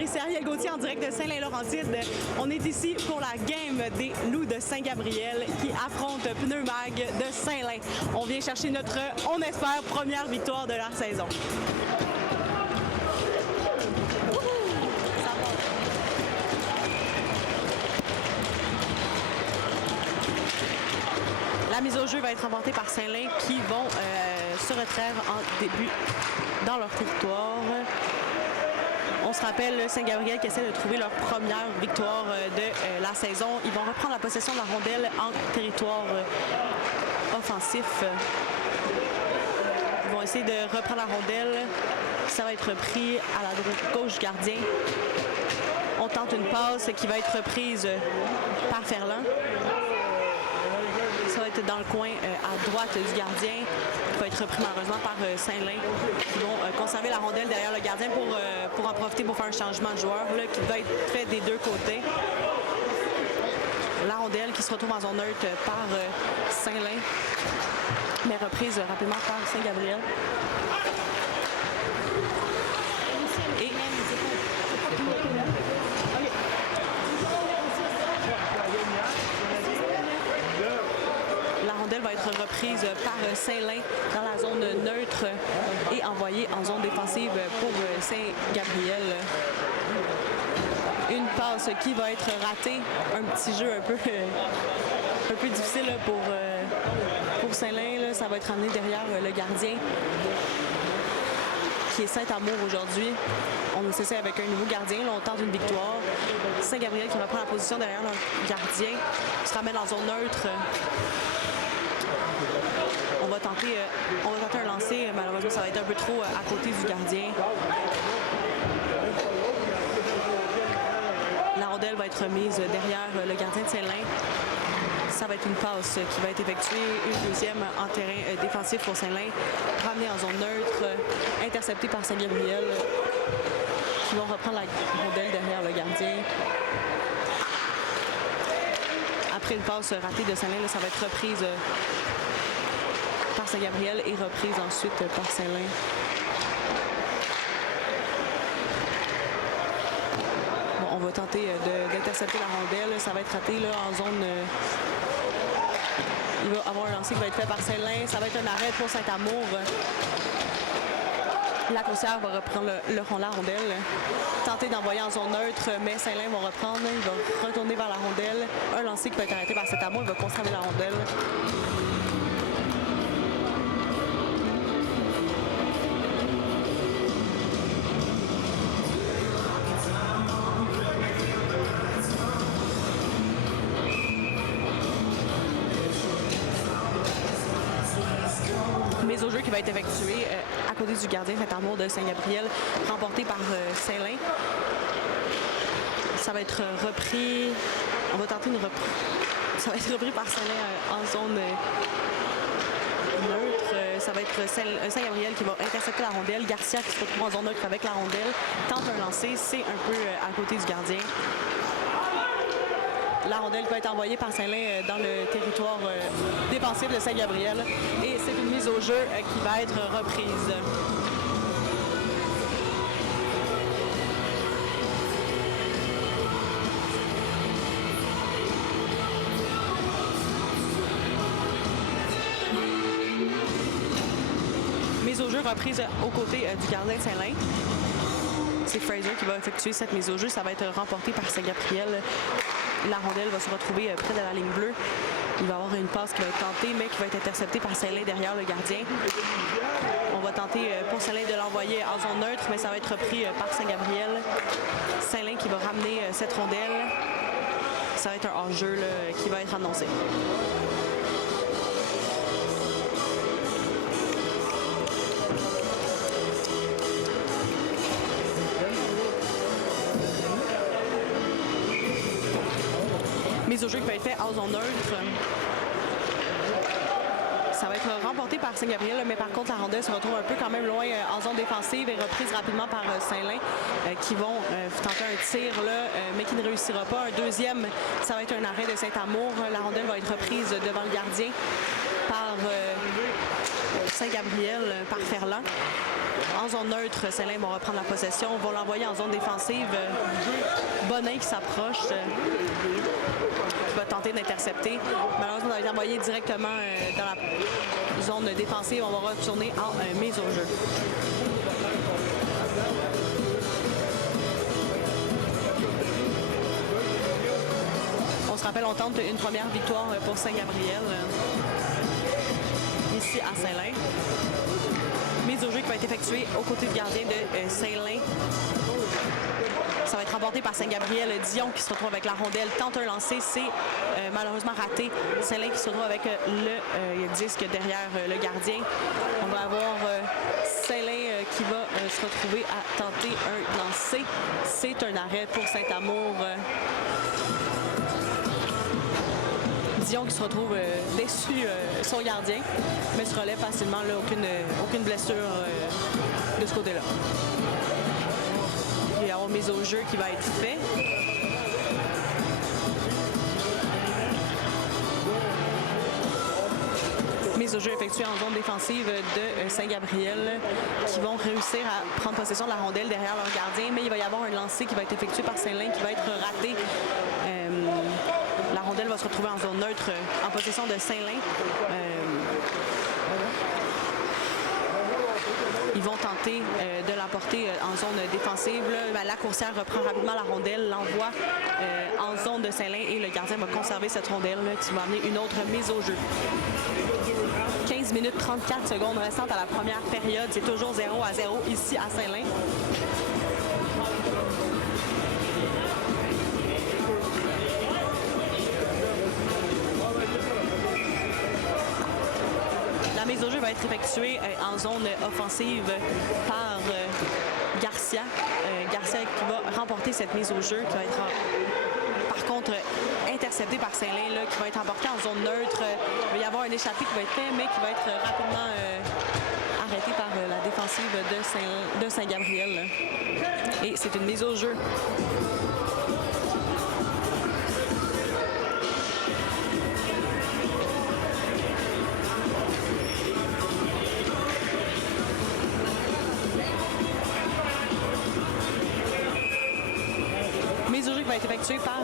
Ici Ariel Gauthier en direct de Saint-Lin-Laurentide. On est ici pour la game des Loups de Saint-Gabriel qui affrontent Pneumag de Saint-Lin. On vient chercher notre, on espère, première victoire de la saison. La mise au jeu va être remportée par Saint-Lin qui vont se retraire en début dans leur territoire. On se rappelle Saint-Gabriel qui essaie de trouver leur première victoire de la saison. Ils vont reprendre la possession de la rondelle en territoire offensif. Ils vont essayer de reprendre la rondelle. Ça va être pris à la gauche du gardien. On tente une passe qui va être prise par Ferland. Ça va être dans le coin à droite du gardien. Qui va être repris malheureusement par Saint-Lin. Qui vont conserver la rondelle derrière le gardien pour en profiter pour faire un changement de joueur là, qui va être fait des deux côtés. La rondelle qui se retrouve en zone neutre par Saint-Lin, mais reprise rapidement par Saint-Gabriel. Et la rondelle va être reprise par Saint-Lin dans la zone neutre et envoyée en zone défensive pour Saint-Gabriel. Une passe qui va être ratée. Un petit jeu un peu difficile là, pour Saint-Lin. Là. Ça va être amené derrière le gardien qui est Saint-Amour aujourd'hui. On essaie avec un nouveau gardien. Là, on tente une victoire. Saint-Gabriel qui reprend la position derrière le gardien. Il se ramène en zone neutre. On va tenter un lancer. Malheureusement, ça va être un peu trop à côté du gardien. La rondelle va être remise derrière le gardien de Saint-Lin. Ça va être une passe qui va être effectuée. Une deuxième en terrain défensif pour Saint-Lin. Ramenée en zone neutre. Interceptée par Saint-Gabriel. Qui vont reprendre la rondelle derrière le gardien. Après une passe ratée de Saint-Lin, ça va être reprise par Saint-Gabriel et reprise ensuite par Saint-Lin. Bon, on va tenter d'intercepter la rondelle. Ça va être raté là, en zone... il va avoir un lancer qui va être fait par Saint-Lin. Ça va être un arrêt pour Saint-Amour. La Cossière va reprendre la rondelle. Tenter d'envoyer en zone neutre, mais Saint-Lin va reprendre. Il va retourner vers la rondelle. Un lancer qui va être arrêté par Saint-Amour. Il va conserver la rondelle. Mise au jeu qui va être effectuée à côté du gardien Saint-Amour de Saint-Gabriel, remporté par Saint-Lin. Ça va être repris. On va tenter une reprise. Ça va être repris par Saint-Lin en zone neutre. Ça va être Saint-Gabriel qui va intercepter la rondelle. Garcia qui se retrouve en zone neutre avec la rondelle. Tente un lancer. C'est un peu à côté du gardien. La rondelle peut être envoyée par Saint-Lin dans le territoire défensif de Saint-Gabriel. Et c'est une mise au jeu qui va être reprise. Mise au jeu reprise aux côtés du gardien de Saint-Lin. C'est Fraser qui va effectuer cette mise au jeu. Ça va être remporté par Saint-Gabriel. La rondelle va se retrouver près de la ligne bleue. Il va y avoir une passe qui va être tentée, mais qui va être interceptée par Saint-Lin derrière le gardien. On va tenter pour Saint-Lin de l'envoyer en zone neutre, mais ça va être repris par Saint-Gabriel. Saint-Lin qui va ramener cette rondelle. Ça va être un hors-jeu qui va être annoncé. Mise au jeu qui va être fait en zone neutre. Ça va être remporté par Saint-Gabriel, mais par contre, la rondelle se retrouve un peu quand même loin en zone défensive et reprise rapidement par Saint-Lin qui vont tenter un tir, là, mais qui ne réussira pas. Un deuxième, ça va être un arrêt de Saint-Amour. La rondelle va être reprise devant le gardien par Saint-Gabriel, par Ferland. En zone neutre, Saint-Lin vont reprendre la possession, vont l'envoyer en zone défensive. Bonin qui s'approche, qui va tenter d'intercepter. Malheureusement, on va être envoyé directement dans la zone défensive. On va retourner en mise au jeu. On se rappelle, on tente une première victoire pour Saint-Gabriel ici à Saint-Lin. Mise au jeu qui va être effectuée aux côtés du gardien de Saint-Lin. Ça va être remporté par Saint-Gabriel. Dion qui se retrouve avec la rondelle, tente un lancer, c'est malheureusement raté. Saint-Lin qui se retrouve avec le disque derrière le gardien. On va avoir Saint-Lin qui va se retrouver à tenter un lancer. C'est un arrêt pour Saint-Amour. Dion qui se retrouve déçu son gardien, mais se relève facilement. Là, aucune blessure de ce côté-là. Il va y avoir mise au jeu qui va être fait. Mise au jeu effectuée en zone défensive de Saint-Gabriel qui vont réussir à prendre possession de la rondelle derrière leur gardien, mais il va y avoir un lancer qui va être effectué par Saint-Lin qui va être raté. La rondelle va se retrouver en zone neutre en possession de Saint-Lin. Ils vont tenter de l'emporter en zone défensive. Là, la coursière reprend rapidement la rondelle, l'envoie en zone de Saint-Lin et le gardien va conserver cette rondelle là, qui va amener une autre mise au jeu. 15 minutes 34 secondes restantes à la première période. C'est toujours 0-0 ici à Saint-Lin. La mise au jeu va être effectuée en zone offensive par Garcia. Garcia qui va remporter cette mise au jeu, qui va être par contre interceptée par Saint-Lin, qui va être emportée en zone neutre. Il va y avoir un échappé qui va être fait, mais qui va être rapidement arrêté par la défensive de Saint-Gabriel. Et c'est une mise au jeu. Mise au jeu qui va être effectuée par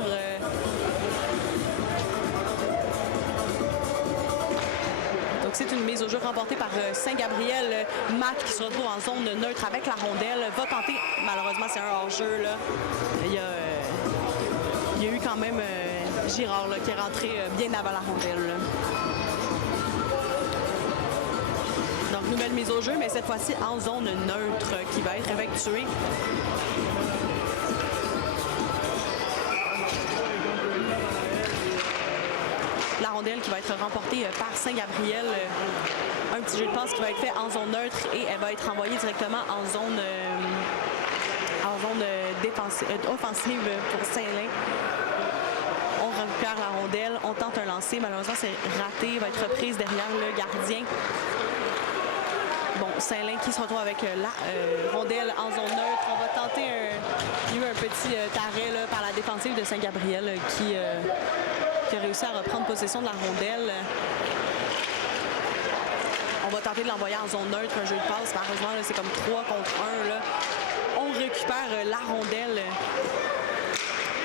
donc c'est une mise au jeu remportée par Saint-Gabriel. Mac qui se retrouve en zone neutre avec la rondelle va tenter, malheureusement c'est un hors-jeu là. Il y a eu quand même Girard là, qui est rentré bien avant la rondelle là. Donc nouvelle mise au jeu, mais cette fois-ci en zone neutre qui va être effectuée. La rondelle qui va être remportée par Saint-Gabriel. Un petit jeu de passe qui va être fait en zone neutre et elle va être envoyée directement en zone offensive pour Saint-Lin. On récupère la rondelle, on tente un lancer. Malheureusement, c'est raté. Elle va être reprise derrière le gardien. Bon, Saint-Lin qui se retrouve avec la rondelle en zone neutre. On va tenter il y a eu un petit arrêt là, par la défensive de Saint-Gabriel qui a réussi à reprendre possession de la rondelle. On va tenter de l'envoyer en zone neutre, un jeu de passe. Malheureusement, c'est comme 3 contre 1. Là. On récupère la rondelle.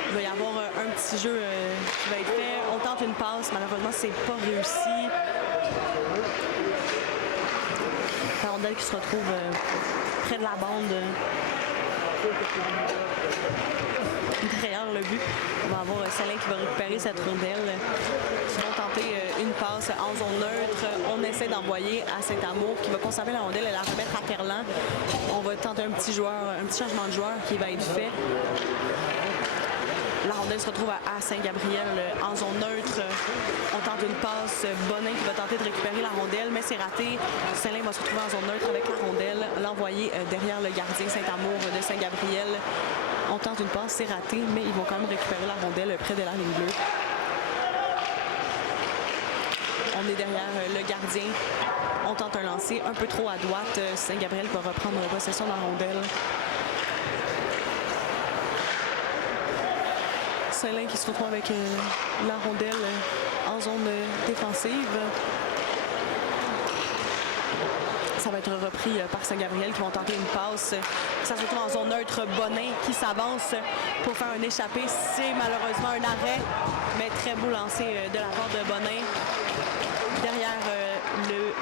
Il va y avoir un petit jeu qui va être fait. On tente une passe. Malheureusement, c'est pas réussi. La rondelle qui se retrouve près de la bande. Derrière le but, on va avoir Saint-Lin qui va récupérer cette rondelle. Ils vont tenter une passe en zone neutre. On essaie d'envoyer à Saint-Amour qui va conserver la rondelle et la remettre à Ferland. On va tenter un petit changement de joueur qui va être fait. La rondelle se retrouve à Saint-Gabriel en zone neutre. On tente une passe. Bonin qui va tenter de récupérer la rondelle, mais c'est raté. Saint-Lin va se retrouver en zone neutre avec la rondelle. L'envoyer derrière le gardien Saint-Amour de Saint-Gabriel. On tente une passe, c'est raté, mais ils vont quand même récupérer la rondelle près de la ligne bleue. On est derrière le gardien. On tente un lancer un peu trop à droite. Saint-Gabriel va reprendre possession de la rondelle. Saint-Lin qui se retrouve avec la rondelle en zone défensive. Ça va être repris par Saint-Gabriel qui vont tenter une passe. Ça se retrouve en zone neutre. Bonin qui s'avance pour faire un échappé. C'est malheureusement un arrêt, mais très beau lancer de la part de Bonin. Derrière le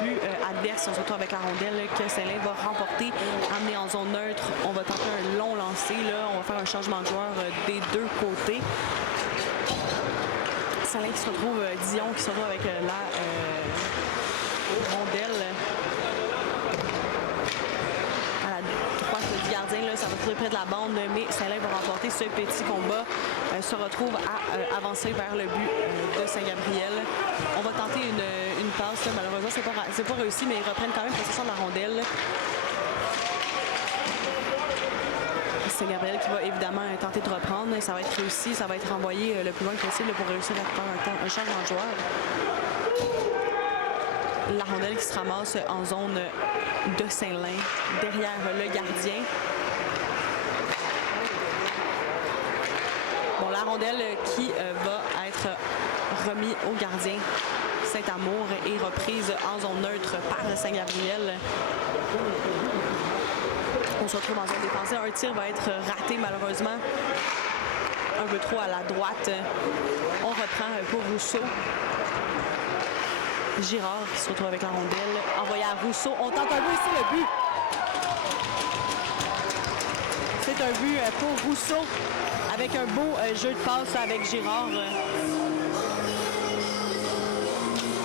but adverse, on se retrouve avec la rondelle que Saint-Lin va remporter, amener en zone neutre. On va tenter un long lancer. Là. On va faire un changement de joueur des deux côtés. Saint-Lin qui se retrouve, Dion qui se retrouve avec la rondelle à la droite du gardien. Là, ça va trouver près de la bande, mais Saint-Lin va remporter ce petit combat. Se retrouve à avancer vers le but de Saint-Gabriel. On va tenter une passe. Là. Malheureusement, c'est pas réussi, mais ils reprennent quand même possession de la rondelle. Saint-Gabriel qui va évidemment tenter de reprendre. Ça va être réussi. Ça va être renvoyé le plus loin possible pour réussir à faire un changement de joueur. La rondelle qui se ramasse en zone de Saint-Lin, derrière le gardien. Bon, la rondelle qui va être remise au gardien Saint-Amour et reprise en zone neutre par Saint-Gabriel. On se retrouve en zone défensive. Un tir va être raté malheureusement. Un peu trop à la droite. On reprend pour Rousseau. Girard qui se retrouve avec la rondelle. Envoyé à Rousseau. On tente un peu ici le but. C'est un but pour Rousseau avec un beau jeu de passe avec Girard.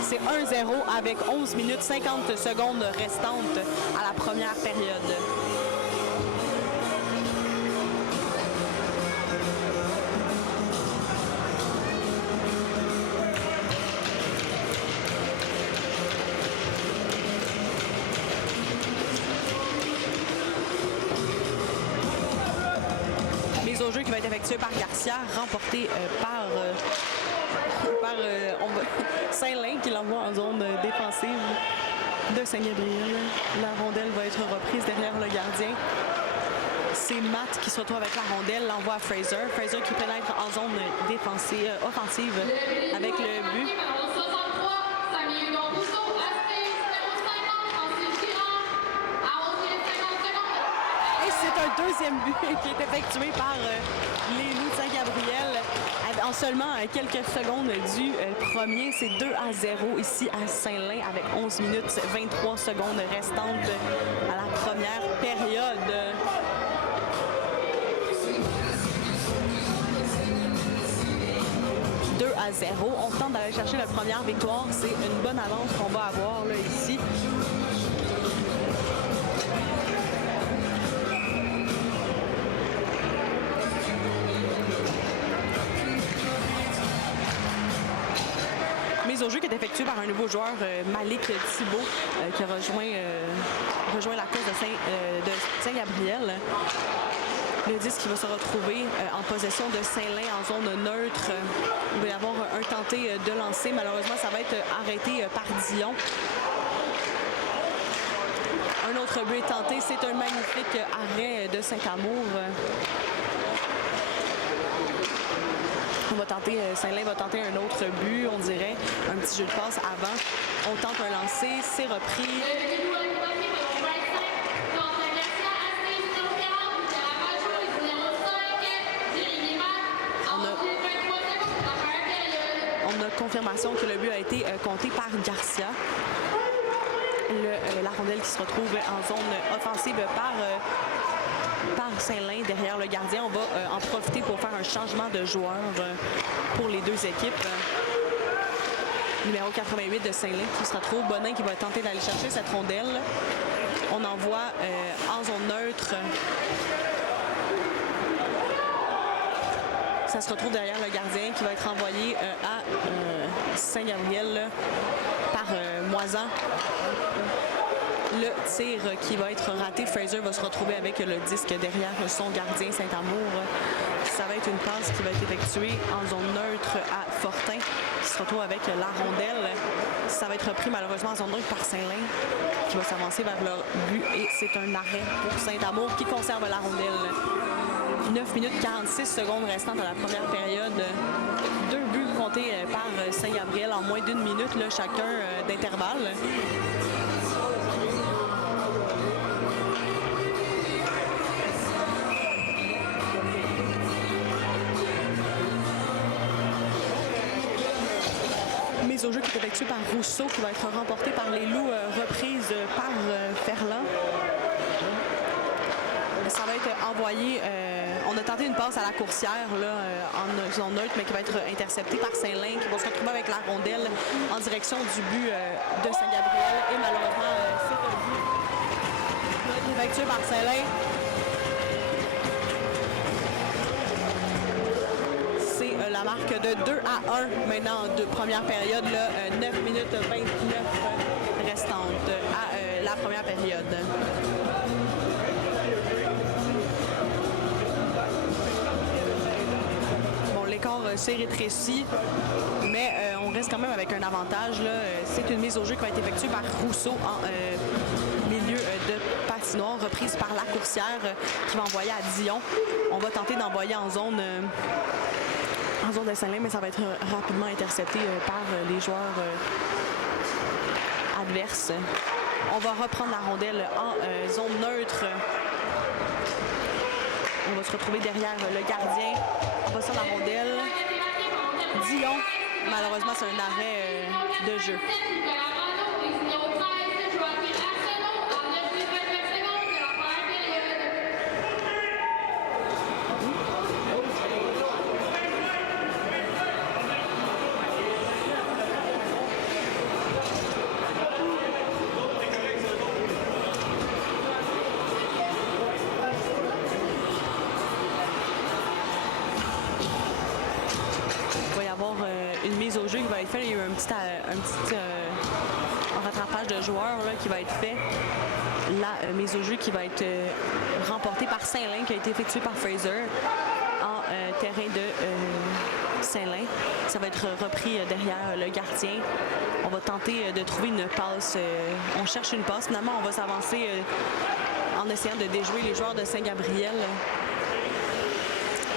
C'est 1-0 avec 11 minutes 50 secondes restantes à la première période. Au jeu qui va être effectué par Garcia, remporté par Saint-Lin qui l'envoie en zone défensive de Saint-Gabriel. La rondelle va être reprise derrière le gardien. C'est Matt qui se retrouve avec la rondelle, l'envoie à Fraser. Fraser qui pénètre en zone défensive, offensive avec le but. Un deuxième but qui est effectué par les Loups de Saint-Gabriel en seulement quelques secondes du premier. C'est 2-0 ici à Saint-Lin avec 11 minutes 23 secondes restantes à la première période. « 2-0. On tente d'aller chercher la première victoire. C'est une bonne avance qu'on va avoir là, ici. Au jeu qui est effectué par un nouveau joueur, Malik Thibault, qui a rejoint la course de Saint-Gabriel. Le disque qui va se retrouver en possession de Saint-Lin en zone neutre. Il va y avoir un tenté de lancer. Malheureusement, ça va être arrêté par Dion. Un autre but est tenté. C'est un magnifique arrêt de Saint-Amour. On va tenter, Saint-Lin va tenter un autre but, on dirait, un petit jeu de passe avant. On tente un lancer, c'est repris. On a confirmation que le but a été compté par Garcia. La rondelle qui se retrouve en zone offensive par Saint-Lin derrière le gardien. On va en profiter pour faire un changement de joueur pour les deux équipes. Numéro 88 de Saint-Lin qui se retrouve. Bonin qui va tenter d'aller chercher cette rondelle. On envoie en zone neutre. Ça se retrouve derrière le gardien qui va être envoyé à Saint-Gabriel par Moisan. Le tir qui va être raté, Fraser va se retrouver avec le disque derrière son gardien Saint-Amour. Ça va être une passe qui va être effectuée en zone neutre à Fortin, qui se retrouve avec la rondelle. Ça va être repris malheureusement en zone neutre par Saint-Lin, qui va s'avancer vers leur but. Et c'est un arrêt pour Saint-Amour qui conserve la rondelle. 9 minutes 46 secondes restantes à la première période. Deux buts comptés par Saint-Gabriel en moins d'une minute, là, chacun d'intervalle. mise au jeu qui est effectuée par Rousseau qui va être remportée par les Loups, reprise par Ferland. Ça va être envoyé. On a tenté une passe à la coursière là, en zone neutre, mais qui va être interceptée par Saint-Lin, qui va se retrouver avec la rondelle en direction du but de Saint-Gabriel. Et malheureusement, c'est un but effectué par Saint-Lin. C'est la marque de 2-1 maintenant de première période. Là, 9 minutes 29 restantes à la première période. L'écart s'est rétréci, mais on reste quand même avec un avantage. C'est une mise au jeu qui va être effectuée par Rousseau en milieu de patinoire, reprise par la coursière qui va envoyer à Dion. On va tenter d'envoyer en zone de Saint-Lin, mais ça va être rapidement intercepté par les joueurs adverses. On va reprendre la rondelle en zone neutre. On va se retrouver derrière le gardien. On va sur la rondelle. Dion, malheureusement, c'est un arrêt de jeu. Une mise au jeu qui va être faite. Il y a eu un petit rattrapage de joueurs là, qui va être fait. La mise au jeu qui va être remportée par Saint-Lin, qui a été effectuée par Fraser en terrain de Saint-Lin. Ça va être repris derrière le gardien. On va tenter de trouver une passe. On cherche une passe. Finalement, on va s'avancer en essayant de déjouer les joueurs de Saint-Gabriel.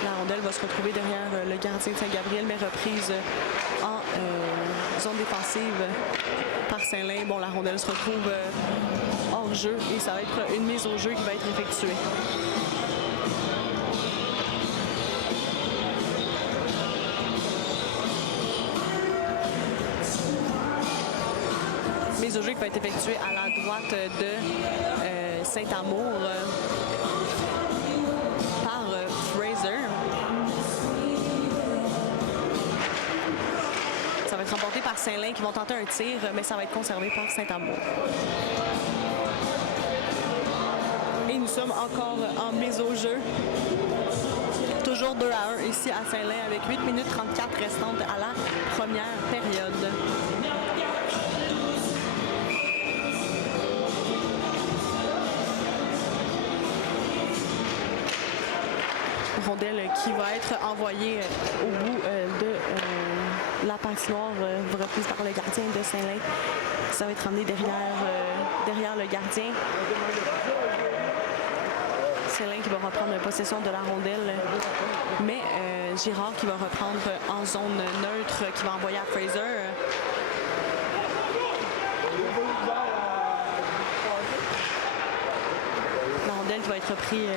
La rondelle va se retrouver derrière le gardien de Saint-Gabriel, mais reprise en zone défensive par Saint-Lin. Bon, la rondelle se retrouve hors jeu et ça va être une mise au jeu qui va être effectuée. Mise au jeu qui va être effectuée à la droite de Saint-Amour par Fraser. Ça va être remporté par Saint-Lin qui vont tenter un tir, mais ça va être conservé par Saint-Amour. Et nous sommes encore en mise au jeu. Toujours 2-1 ici à Saint-Lin avec 8 minutes 34 restantes à la première période. Rondelle qui va être envoyée au bout de la patinoire reprise par le gardien de Saint-Lin. Ça va être emmené derrière le gardien. Saint-Lin qui va reprendre possession de la rondelle, mais Girard qui va reprendre en zone neutre, qui va envoyer à Fraser. La rondelle qui va être reprise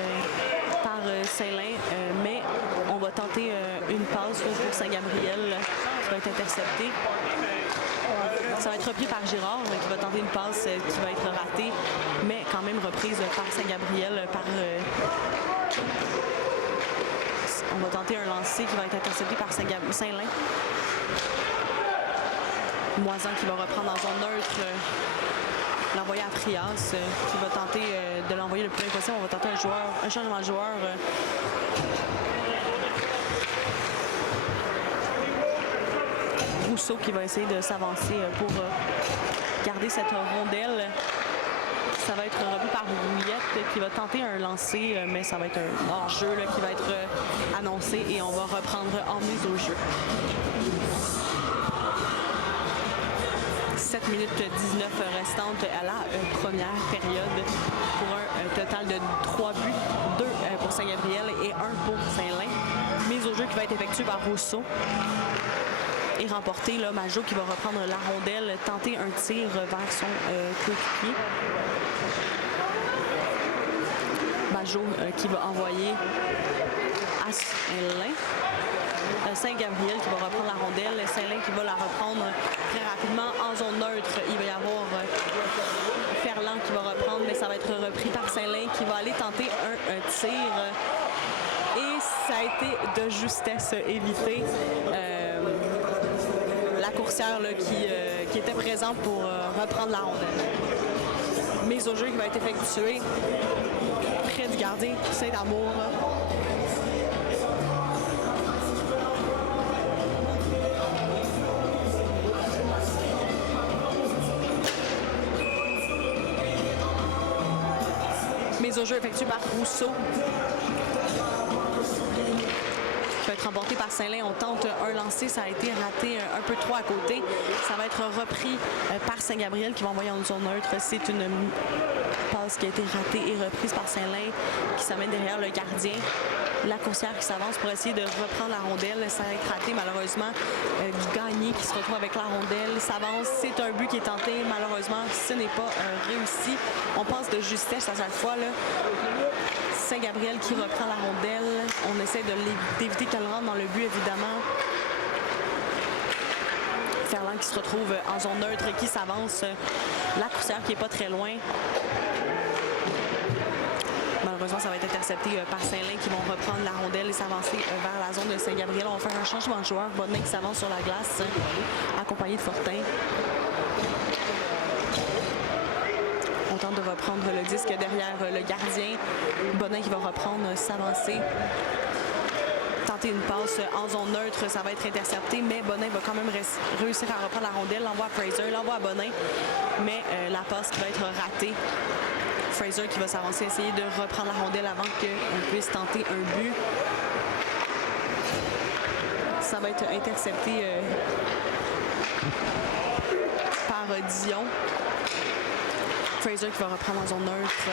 par Saint-Lin, mais on va tenter une passe pour Saint-Gabriel qui va être interceptée. Ça va être repris par Girard qui va tenter une passe qui va être ratée, mais quand même reprise par Saint-Gabriel. On va tenter un lancer qui va être intercepté par Saint-Lin. Moisan qui va reprendre en zone neutre. L'envoyer à Frias qui va tenter de l'envoyer le plus loin possible. On va tenter un changement de joueur. Rousseau qui va essayer de s'avancer pour garder cette rondelle. Ça va être repris par Rouillette qui va tenter un lancer, mais ça va être un hors-jeu qui va être annoncé et on va reprendre en mise au jeu. 7 minutes 19 restantes à la première période pour un total de 3 buts, 2 pour Saint-Gabriel et 1 pour Saint-Lin. Mise au jeu qui va être effectuée par Rousseau et remportée. Majot qui va reprendre la rondelle, tenter un tir vers son coéquipier. Majot qui va envoyer à Saint-Lin. Saint-Gabriel qui va reprendre la rondelle. Saint-Lin qui va la reprendre très rapidement en zone neutre. Il va y avoir Ferland qui va reprendre, mais ça va être repris par Saint-Lin qui va aller tenter un tir. Et ça a été de justesse évité. La coursière là, qui était présente pour reprendre la rondelle. Mise au jeu qui va être effectuée près du gardien Saint-Amour. Mise au jeu effectuée par Rousseau. Qui va être remporté par Saint-Lin. On tente un lancer, ça a été raté un peu trop à côté. Ça va être repris par Saint-Gabriel qui va envoyer en zone neutre. C'est une passe qui a été ratée et reprise par Saint-Lin qui s'amène derrière le gardien. La coursière qui s'avance pour essayer de reprendre la rondelle. Ça va être raté malheureusement. Gagné qui se retrouve avec la rondelle. S'avance, c'est un but qui est tenté. Malheureusement, ce n'est pas réussi. On passe de justesse à chaque fois, là. Saint-Gabriel qui reprend la rondelle. On essaie d'éviter qu'elle rentre dans le but, évidemment. Ferland qui se retrouve en zone neutre, qui s'avance. La coursière qui n'est pas très loin. Malheureusement, ça va être intercepté par Saint-Lin qui vont reprendre la rondelle et s'avancer vers la zone de Saint-Gabriel. On va faire un changement de joueur. Bonnet qui s'avance sur la glace, accompagné de Fortin. On tente de reprendre le disque derrière le gardien. Bonnet qui va reprendre, s'avancer. Tenter une passe en zone neutre, ça va être intercepté, mais Bonnet va quand même réussir à reprendre la rondelle. L'envoie à Fraser, l'envoie à Bonnet, mais la passe qui va être ratée. Fraser qui va s'avancer, essayer de reprendre la rondelle avant qu'on puisse tenter un but. Ça va être intercepté par Dion. Fraser qui va reprendre en zone neutre.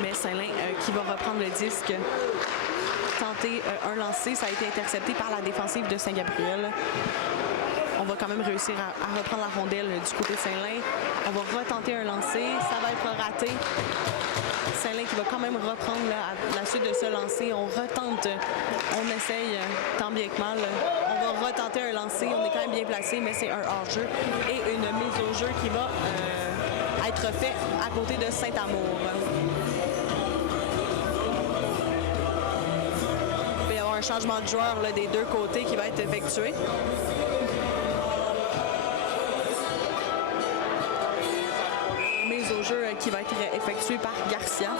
Mais Saint-Lin qui va reprendre le disque. Tenter un lancer, ça a été intercepté par la défensive de Saint-Gabriel. On va quand même réussir à reprendre la rondelle du côté de Saint-Lin. On va retenter un lancer, ça va être raté. Saint-Lin qui va quand même reprendre là, à la suite de ce lancer. On retente, on essaye tant bien que mal. On va retenter un lancer, on est quand même bien placé, mais c'est un hors-jeu. Et une mise au jeu qui va être faite à côté de Saint-Amour. Il va y avoir un changement de joueur là, des deux côtés qui va être effectué. Mise au jeu qui va être effectuée par Garcia.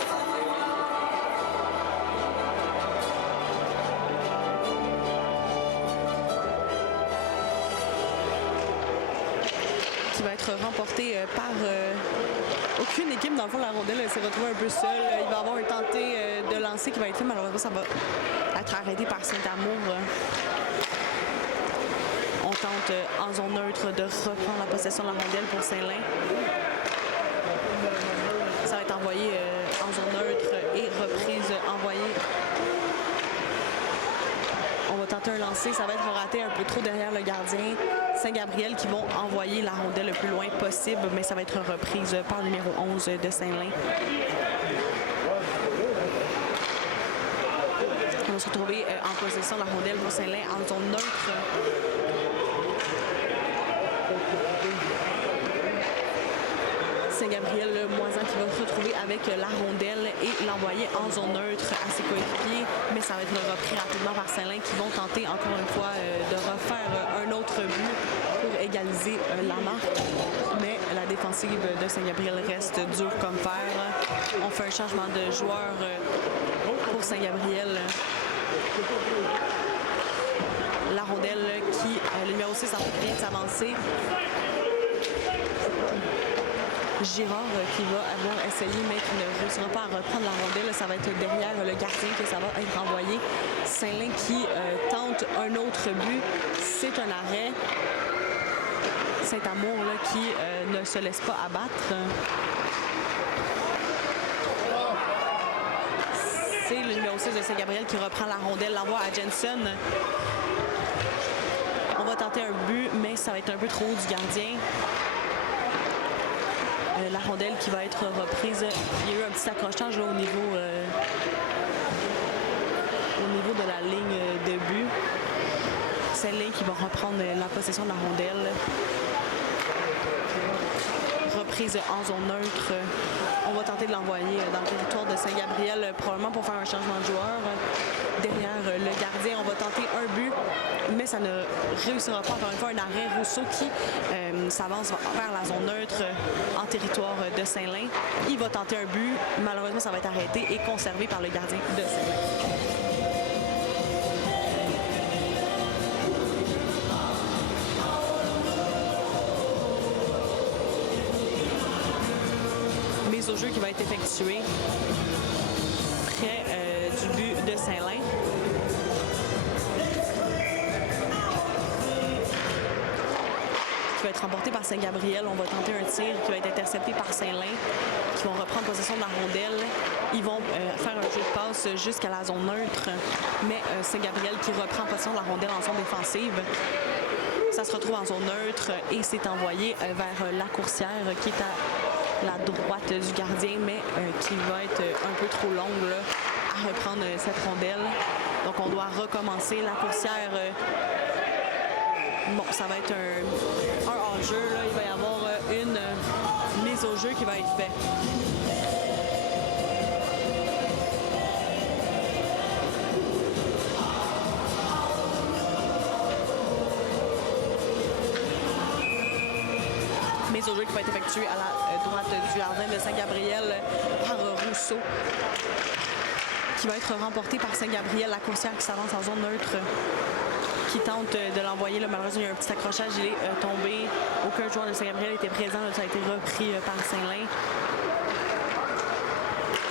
Qui va être remporté par aucune équipe. Dans le fond, la rondelle s'est retrouvée un peu seule. Il va y avoir un tenté de lancer qui va être fait. Malheureusement, ça va être arrêté par Saint-Amour. On tente en zone neutre de reprendre la possession de la rondelle pour Saint-Lin. Ça va être envoyé en zone neutre et reprise envoyée. On va tenter un lancer, ça va être raté un peu trop derrière le gardien. Saint-Gabriel qui vont envoyer la rondelle le plus loin possible, mais ça va être reprise par le numéro 11 de Saint-Lin. On va se retrouver en possession de la rondelle pour Saint-Lin en zone neutre. Saint-Gabriel Moisan qui va se retrouver avec la rondelle et l'envoyer en zone neutre à ses coéquipiers, mais ça va être repris rapidement par Saint-Lin qui vont tenter encore une fois de refaire un autre but pour égaliser la marque, mais la défensive de Saint-Gabriel reste dure comme fer. On fait un changement de joueur pour Saint-Gabriel. La rondelle qui, le numéro 6 en train de s'avancer. Girard qui va avoir essayé, mais qui ne réussira pas à reprendre la rondelle. Ça va être derrière le gardien que ça va être envoyé. Saint-Lin qui tente un autre but. C'est un arrêt. Saint-Amour là, qui ne se laisse pas abattre. C'est le numéro 6 de Saint-Gabriel qui reprend la rondelle, l'envoie à Jensen. On va tenter un but, mais ça va être un peu trop haut du gardien. La rondelle qui va être reprise. Il y a eu un petit accrochage là, au niveau de la ligne de but. Saint-Lin qui va reprendre la possession de la rondelle. Reprise en zone neutre. On va tenter de l'envoyer dans le territoire de Saint-Gabriel, probablement pour faire un changement de joueur. Derrière le gardien, on va tenter un but, mais ça ne réussira pas. Encore une fois, un arrêt. Rousseau qui s'avance vers la zone neutre en territoire de Saint-Lin. Il va tenter un but. Malheureusement, ça va être arrêté et conservé par le gardien de Saint-Lin. Au jeu qui va être effectué près du but de Saint-Lin. Qui va être remporté par Saint-Gabriel. On va tenter un tir qui va être intercepté par Saint-Lin, qui vont reprendre possession de la rondelle. Ils vont faire un jeu de passe jusqu'à la zone neutre, mais Saint-Gabriel qui reprend possession de la rondelle en zone défensive. Ça se retrouve en zone neutre et c'est envoyé vers la coursière qui est à la droite du gardien, mais qui va être un peu trop longue là, à reprendre cette rondelle. Donc, on doit recommencer. La coursière, bon, ça va être un hors-jeu. Il va y avoir une mise au jeu qui va être faite. Mise au jeu qui va être effectuée à la droite du gardien de Saint-Gabriel par Rousseau, qui va être remporté par Saint-Gabriel. La coursière qui s'avance en zone neutre, qui tente de l'envoyer. Malheureusement, il y a un petit accrochage, il est tombé. Aucun joueur de Saint-Gabriel était présent. Là, ça a été repris par Saint-Lin.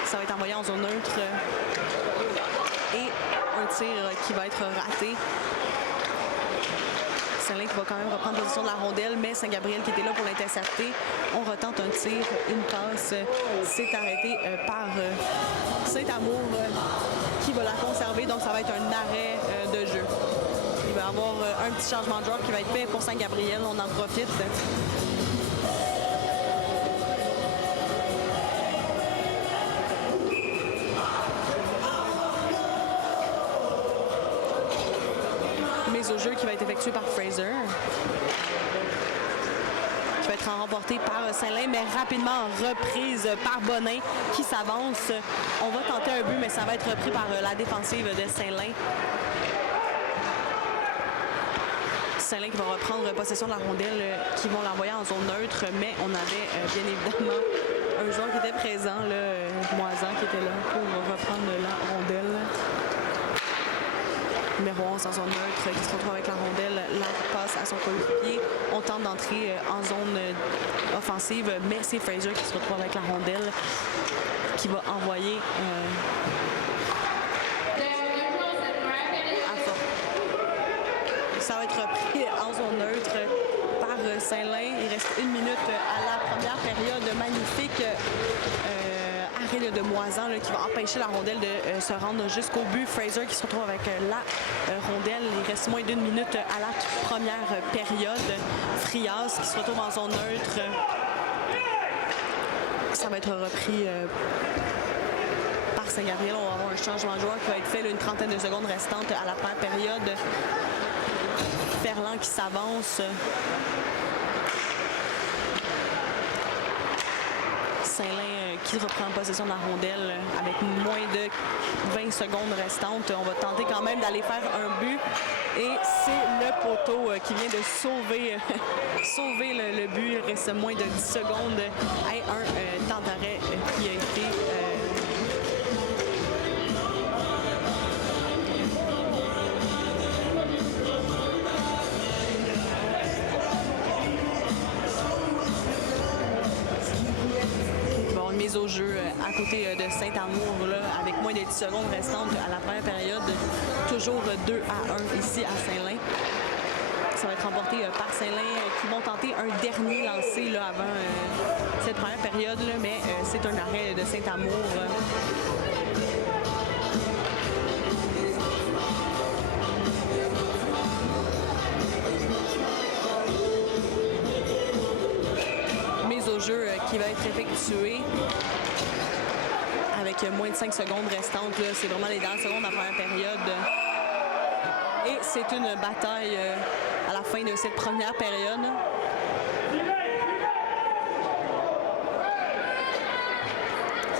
Ça va être envoyé en zone neutre. Et un tir qui va être raté. Saint-Lin qui va quand même reprendre position de la rondelle, mais Saint-Gabriel qui était là pour l'intercepter. On retente un tir, une passe. C'est arrêté par Saint-Amour qui va la conserver. Donc, ça va être un arrêt de jeu. Il va y avoir un petit changement de joueur qui va être fait pour Saint-Gabriel. On en profite. Au jeu qui va être effectué par Fraser, qui va être remporté par Saint-Lin, mais rapidement reprise par Bonin qui s'avance. On va tenter un but, mais ça va être repris par la défensive de Saint-Lin. Saint-Lin qui va reprendre possession de la rondelle, qui vont l'envoyer en zone neutre, mais on avait bien évidemment un joueur qui était présent, Moisan, qui était là pour reprendre la rondelle. Numéro 11 en zone neutre, qui se retrouve avec la rondelle, la passe à son coéquipier. On tente d'entrer en zone offensive, mais c'est Fraser qui se retrouve avec la rondelle, qui va envoyer ça va être repris en zone neutre par Saint-Lin. Il reste 1 minute à la première période. Magnifique arrêt de Moisan qui va empêcher la rondelle de se rendre jusqu'au but. Fraser qui se retrouve avec la rondelle. Il reste moins d'1 minute à la première période. Frias qui se retrouve en zone neutre. Ça va être repris par Saint-Gabriel. On va avoir un changement de joueur qui va être fait, une trentaine de secondes restantes à la première période. Ferland qui s'avance. Saint-Lin qui reprend possession de la rondelle avec moins de 20 secondes restantes. On va tenter quand même d'aller faire un but. Et c'est le poteau qui vient de sauver, le but. Il reste moins de 10 secondes. Et un temps d'arrêt qui a été... mise au jeu à côté de Saint-Amour avec moins de 10 secondes restantes à la première période. Toujours 2-1 ici à Saint-Lin. Ça va être remporté par Saint-Lin qui vont tenter un dernier lancé avant cette première période, mais c'est un arrêt de Saint-Amour. Jeu qui va être effectué avec moins de 5 secondes restantes. C'est vraiment les dernières secondes de la première période. Et c'est une bataille à la fin de cette première période.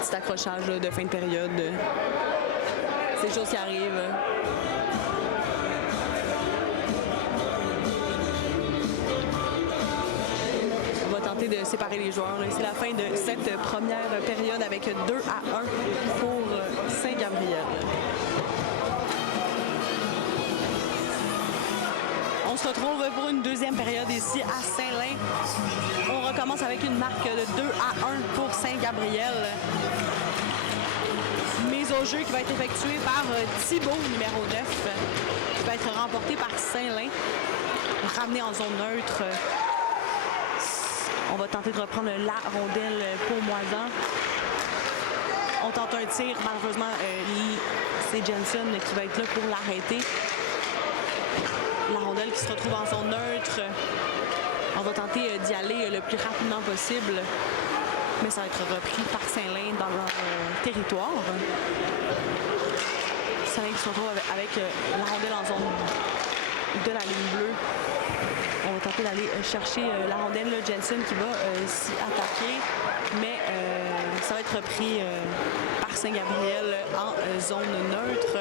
Petit accrochage de fin de période. C'est des choses qui arrivent. On va tenter de séparer les joueurs. C'est la fin de cette première période avec 2-1 pour Saint-Gabriel. On se retrouve pour une deuxième période ici à Saint-Lin. On recommence avec une marque de 2-1 pour Saint-Gabriel. Mise au jeu qui va être effectuée par Thibault, numéro 9, qui va être remporté par Saint-Lin. Ramené en zone neutre. On va tenter de reprendre la rondelle pour Moisan. On tente un tir. Malheureusement, c'est Jensen qui va être là pour l'arrêter. La rondelle qui se retrouve en zone neutre. On va tenter d'y aller le plus rapidement possible. Mais ça va être repris par Saint-Lin dans leur territoire. Saint-Lin qui se retrouve avec la rondelle en zone de la ligne bleue. On va tenter d'aller chercher la rondelle. Jensen qui va s'y attaquer. Mais ça va être repris par Saint-Gabriel en zone neutre.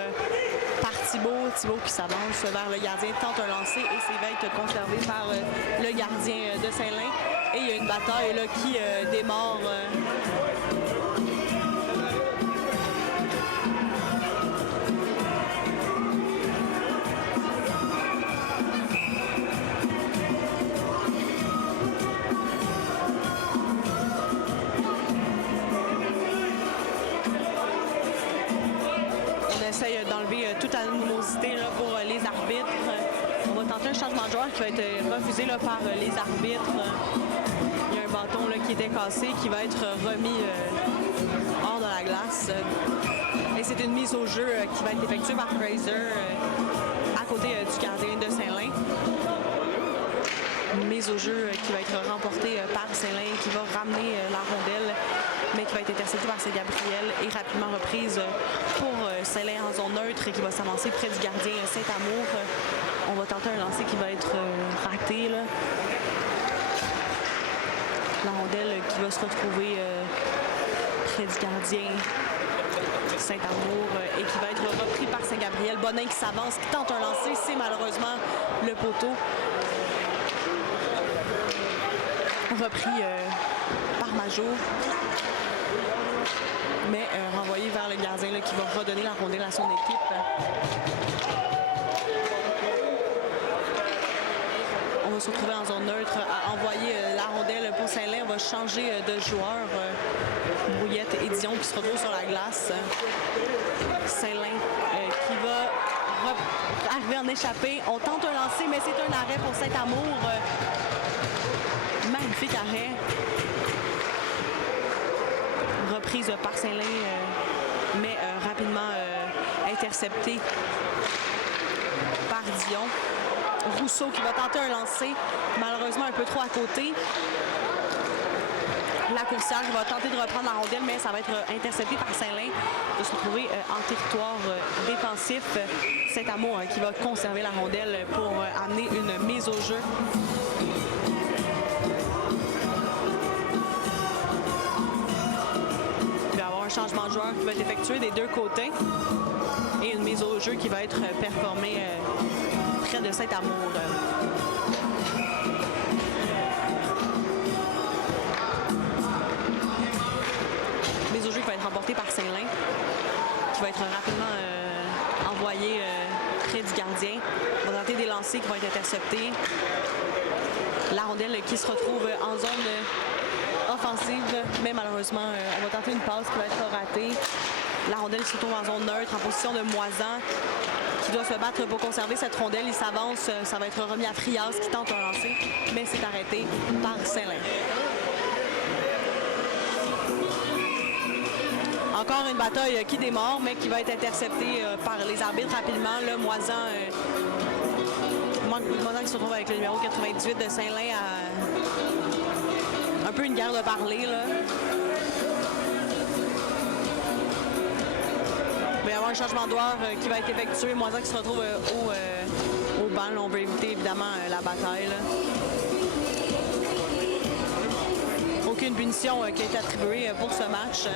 Par Thibault. Thibault qui s'avance vers le gardien, tente un lancer et c'est va être conservé par le gardien de Saint-Lin. Et il y a une bataille là, qui démarre. On essaye d'enlever toute animosité là, pour les arbitres. On va tenter un changement de joueur qui va être refusé là, par les arbitres. Il y a un bâton là, qui était cassé qui va être remis hors de la glace. Et c'est une mise au jeu qui va être effectuée par Fraser à côté du gardien de Saint-Lin. Une mise au jeu qui va être remportée par Saint-Lin qui va ramener la rondelle, mais qui va être interceptée par Saint-Gabriel et rapidement reprise pour Saint-Lin en zone neutre et qui va s'avancer près du gardien Saint-Amour. On va tenter un lancer qui va être raté. Là. La rondelle qui va se retrouver près du gardien Saint-Amour et qui va être repris par Saint-Gabriel. Bonin qui s'avance, qui tente un lancer, c'est malheureusement le poteau. Repris par Majot, mais renvoyé vers le gardien là, qui va redonner la rondelle à son équipe. On va se retrouver en zone neutre à envoyer la rondelle pour Saint-Lin. On va changer de joueur. Brouillette et Dion qui se retrouvent sur la glace. Saint-Lin qui va arriver en échappée. On tente un lancer, mais c'est un arrêt pour Saint-Amour. Magnifique arrêt. Reprise par Saint-Lin, mais rapidement intercepté par Dion. Rousseau qui va tenter un lancer, malheureusement un peu trop à côté. La coursière qui va tenter de reprendre la rondelle, mais ça va être intercepté par Saint-Lin, de se retrouver en territoire défensif. Saint-Amour qui va conserver la rondelle pour amener une mise au jeu. Changement de joueur qui va être effectué des deux côtés et une mise au jeu qui va être performée près de Saint-Amour. Mise au jeu qui va être remportée par Saint-Lin, qui va être rapidement envoyé près du gardien. On va tenter des lancers qui vont être interceptés. La rondelle qui se retrouve en zone offensive, mais malheureusement, on va tenter une passe qui va être ratée. La rondelle se retrouve en zone neutre, en position de Moisan, qui doit se battre pour conserver cette rondelle. Il s'avance, ça va être remis à Frias qui tente un lancer, mais c'est arrêté par Saint-Lin. Encore une bataille qui démarre, mais qui va être interceptée par les arbitres rapidement. Là, Moisan qui se retrouve avec le numéro 98 de Saint-Lin un peu une guerre de parler, là. Il va y avoir un changement de joueur qui va être effectué. Moisac qui se retrouve au banc. Là, on veut éviter évidemment la bataille. Là. Aucune punition qui a été attribuée pour ce match.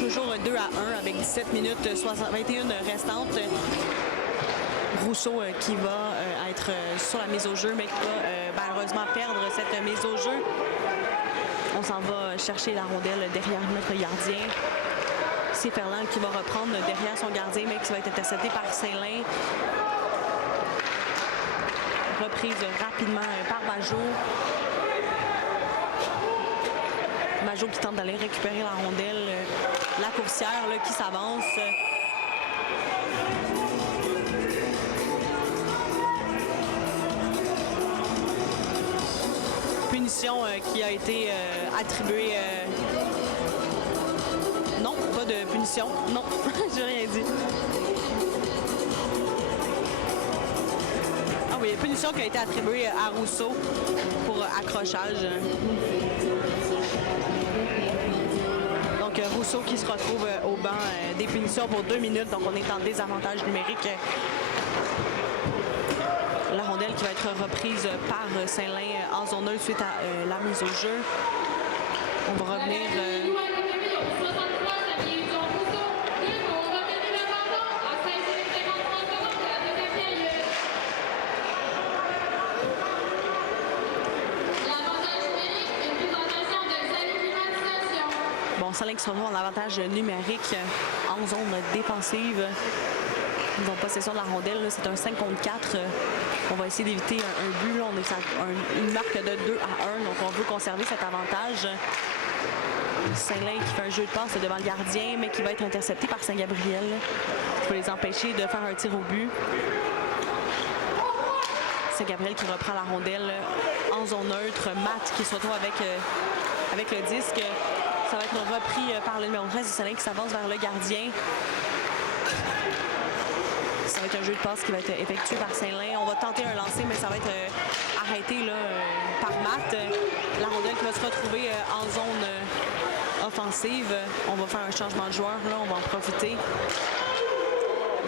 Toujours 2-1 avec 17 minutes 21 restantes. Rousseau qui va être sur la mise au jeu, mais qui va malheureusement perdre cette mise au jeu. On s'en va chercher la rondelle derrière notre gardien. C'est Ferland qui va reprendre derrière son gardien, mais qui va être intercepté par Saint-Lin. Reprise rapidement par Majot. Majot qui tente d'aller récupérer la rondelle. La coursière là, qui s'avance. Punition qui a été attribuée. Non, pas de punition. Non, j'ai rien dit. Ah oui, punition qui a été attribuée à Rousseau pour accrochage. Donc Rousseau qui se retrouve au banc des punitions pour 2 minutes. Donc on est en désavantage numérique. La rondelle qui va être reprise par Saint-Lin en zone 1 suite à la mise au jeu. On va revenir... Bon, Saint-Lin qui se retrouve en avantage numérique en zone défensive. Ils ont possession de la rondelle. C'est un 5 contre 4. On va essayer d'éviter un but. Là. On est à une marque de 2-1. Donc, on veut conserver cet avantage. Saint-Lin qui fait un jeu de passe devant le gardien, mais qui va être intercepté par Saint-Gabriel. Il faut les empêcher de faire un tir au but. Saint-Gabriel qui reprend la rondelle en zone neutre. Matt qui se retrouve avec le disque. Ça va être repris par le numéro 13 du Saint-Lin qui s'avance vers le gardien. Ça va être un jeu de passe qui va être effectué par Saint-Lin. On va tenter un lancer, mais ça va être arrêté là, par Matt. La rondelle qui va se retrouver en zone offensive. On va faire un changement de joueur. Là, on va en profiter.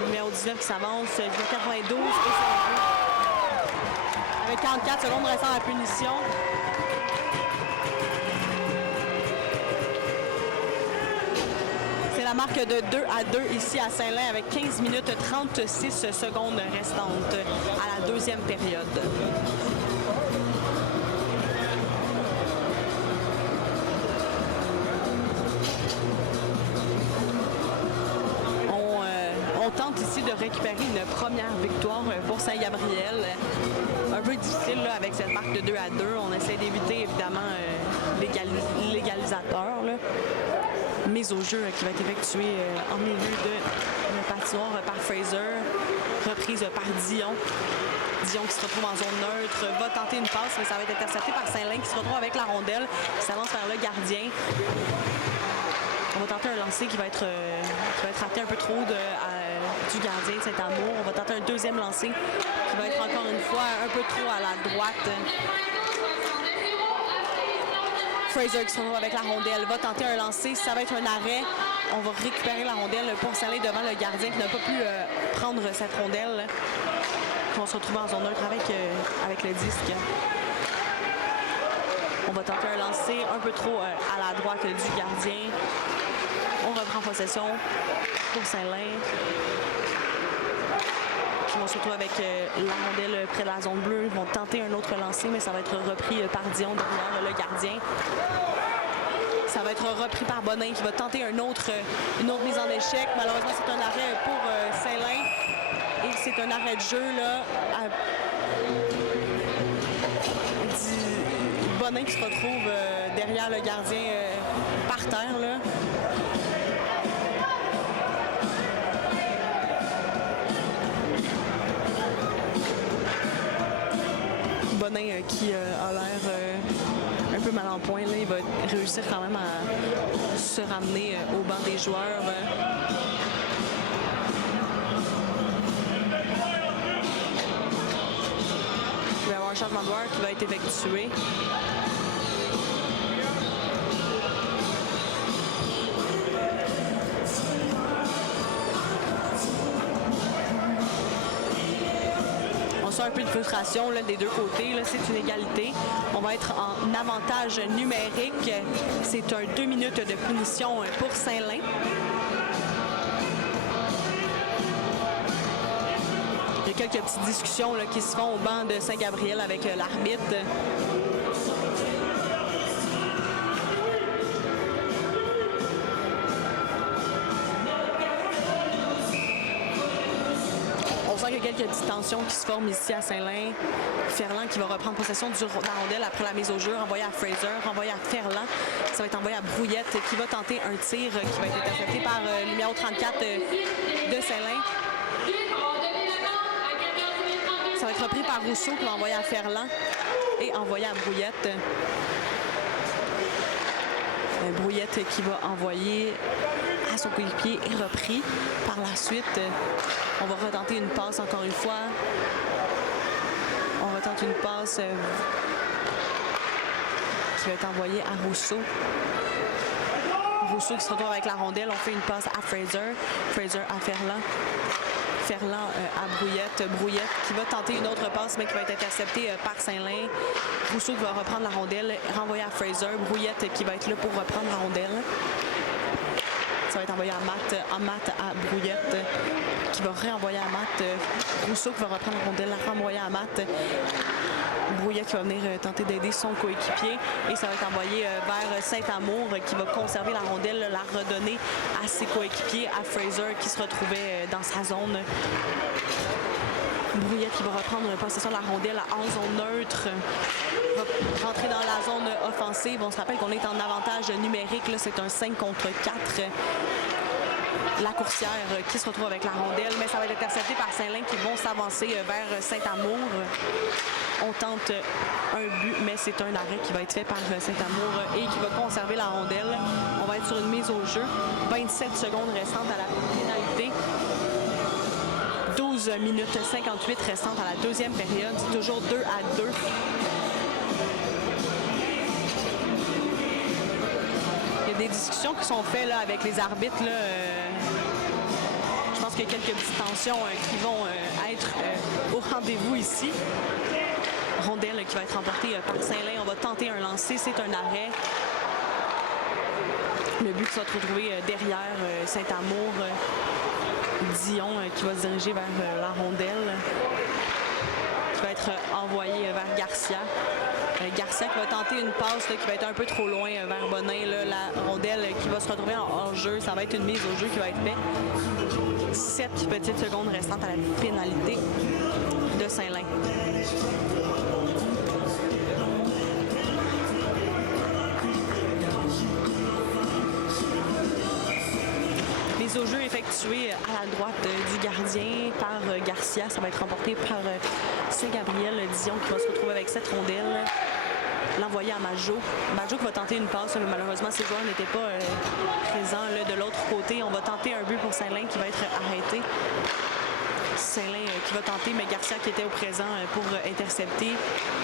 Le numéro 19 qui s'avance. 92 et avec 44 secondes restant à la punition. La marque de 2-2 ici à Saint-Lin avec 15 minutes 36 secondes restantes à la deuxième période. On tente ici de récupérer une première victoire pour Saint-Gabriel. Un peu difficile là, avec cette marque de 2-2. On essaie d'éviter évidemment l'égalisateur. Mise au jeu qui va être effectuée en milieu de patinoire par Fraser. Reprise par Dion. Dion qui se retrouve en zone neutre va tenter une passe, mais ça va être intercepté par Saint-Lin qui se retrouve avec la rondelle, qui s'avance vers le gardien. On va tenter un lancer qui va être raté un peu trop du gardien de Saint-Amour. On va tenter un deuxième lancer qui va être encore une fois un peu trop à la droite. Fraser qui se retrouve avec la rondelle va tenter un lancer. Ça va être un arrêt. On va récupérer la rondelle pour s'aller devant le gardien qui n'a pas pu prendre cette rondelle. On va se retrouver en zone neutre avec le disque. On va tenter un lancer un peu trop à la droite du gardien. On reprend possession pour Saint-Lin. Ils vont se retrouver avec la rondelle près de la zone bleue. Ils vont tenter un autre lancer, mais ça va être repris par Dion derrière le gardien. Ça va être repris par Bonin qui va tenter une autre mise en échec. Malheureusement, c'est un arrêt pour Saint-Lin. Et c'est un arrêt de jeu là. Bonin qui se retrouve derrière le gardien par terre là. Bonin qui a l'air un peu mal en point. Là. Il va réussir quand même à se ramener au banc des joueurs. Il va y avoir un changement de joueur qui va être effectué. sent un peu de frustration là, des deux côtés. C'est une égalité. On va être en avantage numérique. C'est un 2 minutes de punition pour Saint-Lin. Il y a quelques petites discussions là, qui se font au banc de Saint-Gabriel avec l'arbitre. On sent qu'il y a quelques petites tensions qui se forment ici à Saint-Lin. Ferland qui va reprendre possession de la rondelle après la mise au jeu, renvoyé à Fraser, renvoyé à Ferland. Ça va être envoyé à Brouillette qui va tenter un tir qui va être intercepté par le numéro 34 de Saint-Lin. Ça va être repris par Rousseau qui va envoyer à Ferland et envoyé à Brouillette. Brouillette qui va envoyer à son coéquipier et repris. Par la suite, on va retenter une passe encore une fois. On retente une passe qui va être envoyée à Rousseau. Rousseau qui se retrouve avec la rondelle. On fait une passe à Fraser. Fraser à Ferland. Ferland à Brouillette. Brouillette qui va tenter une autre passe, mais qui va être interceptée par Saint-Lin. Rousseau qui va reprendre la rondelle, renvoyer à Fraser. Brouillette qui va être là pour reprendre la rondelle. Ça va être envoyé à Matt à Brouillette, qui va réenvoyer à Matt. Rousseau qui va reprendre la rondelle, renvoyer à Matt. Brouillette qui va venir tenter d'aider son coéquipier. Et ça va être envoyé vers Saint-Amour qui va conserver la rondelle, la redonner à ses coéquipiers, à Fraser qui se retrouvait dans sa zone. Brouillette qui va reprendre possession de la rondelle en zone neutre. Va rentrer dans la zone offensive. On se rappelle qu'on est en avantage numérique. Là, c'est un 5 contre 4. La coursière qui se retrouve avec la rondelle, mais ça va être intercepté par Saint-Lin qui vont s'avancer vers Saint-Amour. On tente un but, mais c'est un arrêt qui va être fait par Saint-Amour et qui va conserver la rondelle. On va être sur une mise au jeu. 27 secondes restantes à la pénalité. 12 minutes 58 restantes à la deuxième période. C'est toujours 2-2. Il y a des discussions qui sont faites là, avec les arbitres. Là, je pense qu'il y a quelques petites tensions qui vont être au rendez-vous ici. Rondelle qui va être remportée par Saint-Lin. On va tenter un lancer. C'est un arrêt. Le but qui va se retrouver derrière Saint-Amour. Dion qui va se diriger vers la rondelle. Qui va être envoyé vers Garcia. Garcia qui va tenter une passe là, qui va être un peu trop loin vers Bonin. Là, la rondelle qui va se retrouver en jeu. Ça va être une mise au jeu qui va être faite. 7 petites secondes restantes à la pénalité de Saint-Lin. Mise au jeu effectuée à la droite du gardien par Garcia. Ça va être remporté par Saint-Gabriel. Dion qui va se retrouver avec cette rondelle. L'envoyer à Majo. Majo qui va tenter une passe, mais malheureusement ses joueurs n'étaient pas présents là, de l'autre côté. On va tenter un but pour Saint-Lin qui va être arrêté. Saint-Lin qui va tenter, mais Garcia qui était au présent pour intercepter.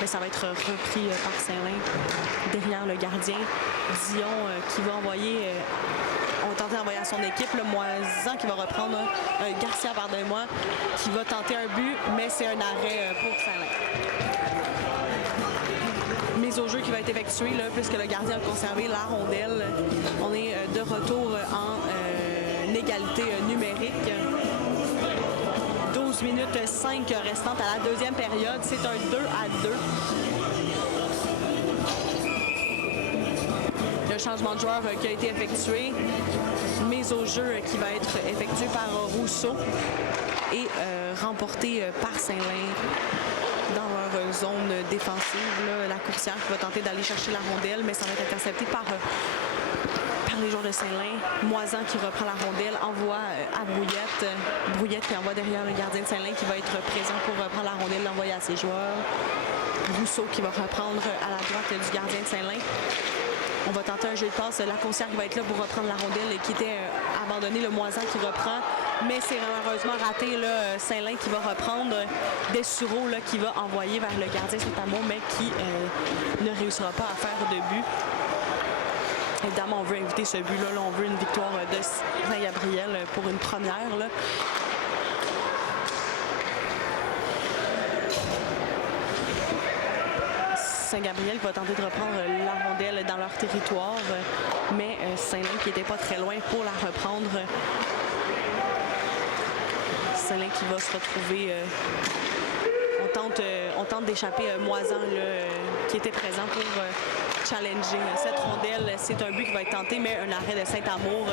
Mais ça va être repris par Saint-Lin derrière le gardien. Dion qui va envoyer... on va tenter d'envoyer à son équipe. Le Moisan qui va reprendre Garcia, pardonnez-moi, qui va tenter un but, mais c'est un arrêt pour Saint-Lin. Mise au jeu qui va être effectuée, là, puisque le gardien a conservé la rondelle. On est de retour en égalité numérique. 12 minutes 5 restantes à la deuxième période. C'est un 2-2. Le changement de joueur qui a été effectué. Mise au jeu qui va être effectuée par Rousseau et remportée par Saint-Lin dans leur zone défensive. Là, la coursière qui va tenter d'aller chercher la rondelle, mais ça va être intercepté par les joueurs de Saint-Lin. Moisan qui reprend la rondelle, envoie à Brouillette. Brouillette qui envoie derrière le gardien de Saint-Lin qui va être présent pour reprendre la rondelle, l'envoyer à ses joueurs. Rousseau qui va reprendre à la droite du gardien de Saint-Lin. On va tenter un jeu de passe. La coursière qui va être là pour reprendre la rondelle qui était abandonnée. Le Moisan qui reprend. Mais c'est malheureusement raté. Saint-Lin qui va reprendre. Dessureau qui va envoyer vers le gardien Saint-Amour, mais qui ne réussira pas à faire de but. Évidemment, on veut éviter ce but-là. On veut une victoire de Saint-Gabriel pour une première. Là. Saint-Gabriel qui va tenter de reprendre la rondelle dans leur territoire, mais Saint-Lin qui n'était pas très loin pour la reprendre. Saint-Lin qui va se retrouver... on tente d'échapper Moisan qui était présent pour challenger cette rondelle. C'est un but qui va être tenté, mais un arrêt de Saint-Amour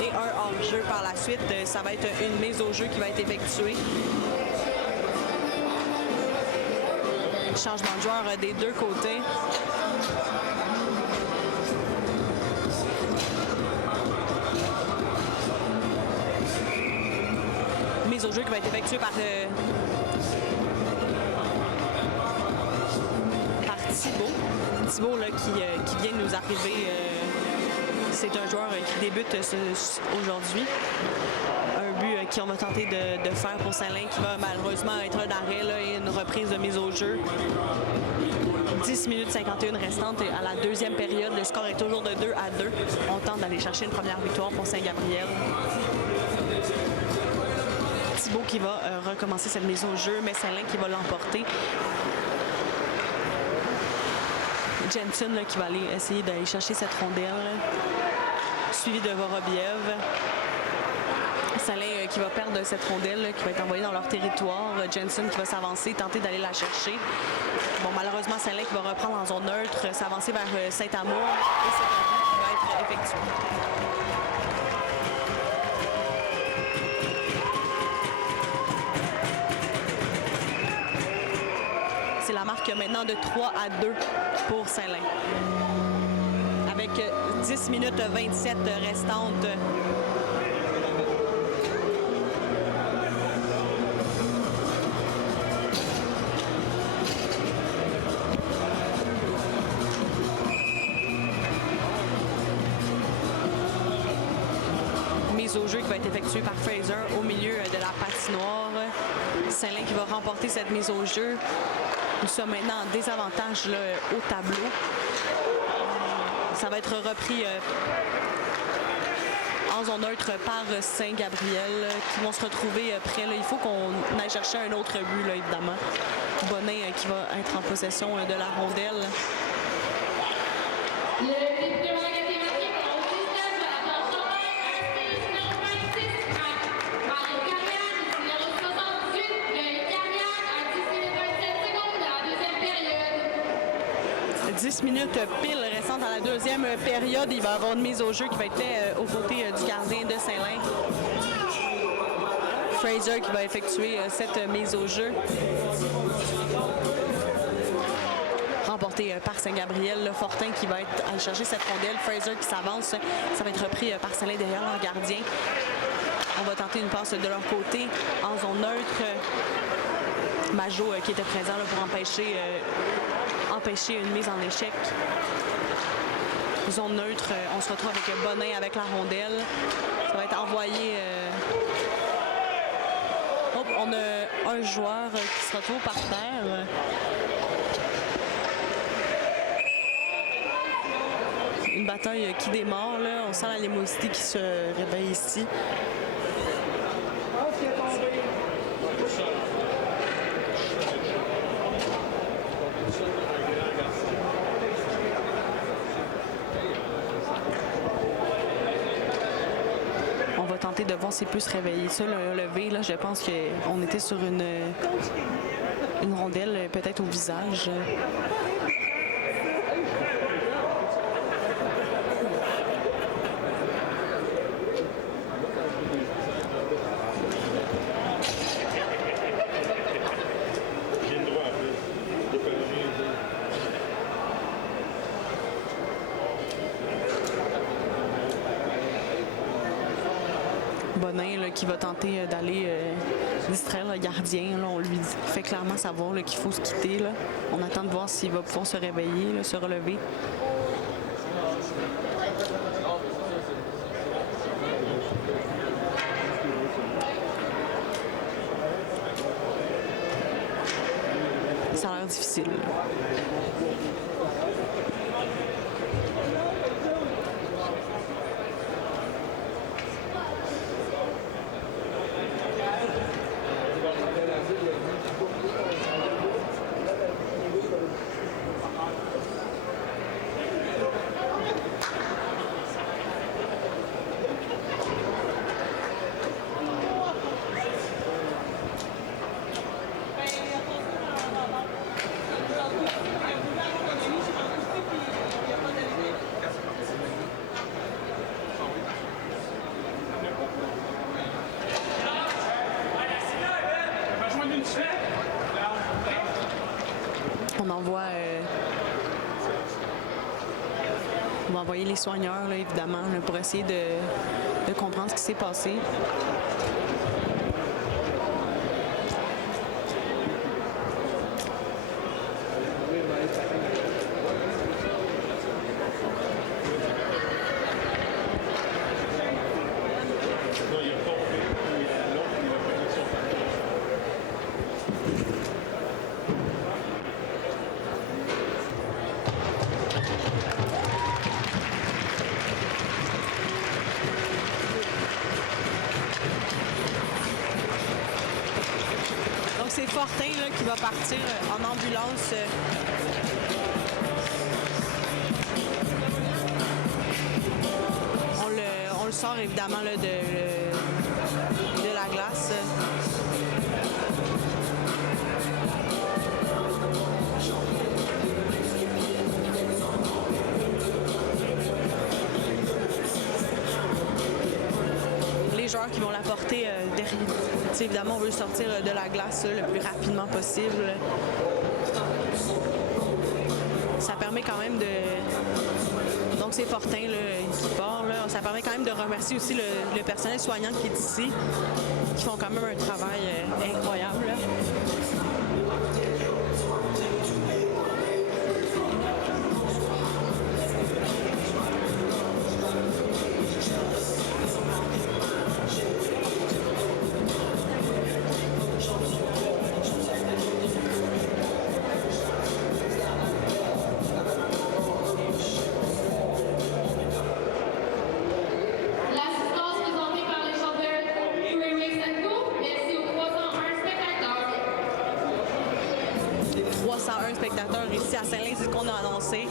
et un hors-jeu par la suite. Ça va être une mise au jeu qui va être effectuée. Changement de joueur des deux côtés. Mise au jeu qui va être effectuée par Thibault. Thibault là, qui vient de nous arriver. C'est un joueur qui débute aujourd'hui. Un but qu'on va tenter de faire pour Saint-Lin qui va malheureusement être un arrêt et une reprise de mise au jeu. 10 minutes 51 restantes à la deuxième période. Le score est toujours de 2-2. On tente d'aller chercher une première victoire pour Saint-Gabriel. Thibault qui va recommencer cette mise au jeu, mais Saint-Lin qui va l'emporter. Jensen là, qui va aller essayer d'aller chercher cette rondelle, suivi de Vorobiev. Saint-Lin qui va perdre cette rondelle, qui va être envoyée dans leur territoire. Jensen qui va s'avancer, tenter d'aller la chercher. Bon, malheureusement, Saint-Lin qui va reprendre en zone neutre, s'avancer vers Saint-Amour. Et c'est un but qui va être effectué. C'est la marque maintenant de 3-2 pour Saint-Lin. Avec 10 minutes 27 restantes. Mise au jeu qui va être effectuée par Fraser au milieu de la patinoire. Saint-Lin qui va remporter cette mise au jeu. Nous sommes maintenant en désavantage là, au tableau. Ça va être repris en zone neutre par Saint-Gabriel qui vont se retrouver près. Là. Il faut qu'on aille chercher un autre but, là, évidemment. Bonin qui va être en possession de la rondelle. Minutes pile restantes à la deuxième période. Il va y avoir une mise au jeu qui va être faite aux côtés du gardien de Saint-Lin. Fraser qui va effectuer cette mise au jeu. Remporté par Saint-Gabriel. Fortin qui va être aller chercher cette rondelle. Fraser qui s'avance. Ça va être repris par Saint-Lin derrière leur gardien. On va tenter une passe de leur côté en zone neutre. Majot qui était présent là, pour empêcher une mise en échec. Zone neutre, on se retrouve avec Bonin avec la rondelle. Ça va être envoyé. On a un joueur qui se retrouve par terre. Une bataille qui démarre. Là. On sent l'animosité qui se réveille ici. Tenter de voir s'il peut se réveiller. Ça, le lever, là, je pense qu'on était sur une rondelle, peut-être au visage. Bonin là, qui va tenter d'aller distraire le gardien. Là, on lui fait clairement savoir qu'il faut se quitter. Là. On attend de voir s'il va pouvoir se réveiller, là, se relever. Ça a l'air difficile. va envoyer les soigneurs, là, évidemment, là, pour essayer de comprendre ce qui s'est passé. C'est Fortin là, qui va partir en ambulance. On le sort évidemment là, de la glace. Les joueurs qui vont l'apporter derrière. Évidemment, on veut le sortir de la glace le plus rapidement possible. Ça permet quand même de... Donc, c'est Fortin là, qui part. Là. Ça permet quand même de remercier aussi le personnel soignant qui est ici, qui font quand même un travail incroyable. Là. L'assistance présentée par les chanteurs Remix & Co. Merci aux 301 spectateurs. 301 spectateurs ici à Saint-Lin, c'est ce qu'on a annoncé.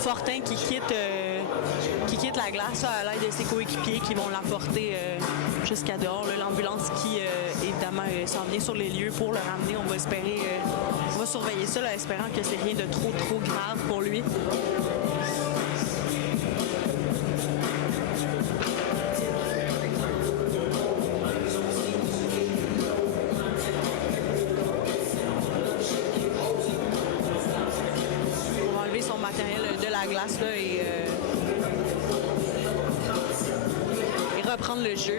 Fortin qui quitte la glace là, à l'aide de ses coéquipiers qui vont l'emporter jusqu'à dehors. L'ambulance qui, évidemment, s'en vient sur les lieux pour le ramener. On va espérer, on va surveiller ça, là, espérant que c'est rien de trop grave pour lui. On va enlever son matériel de la glace là, et reprendre le jeu.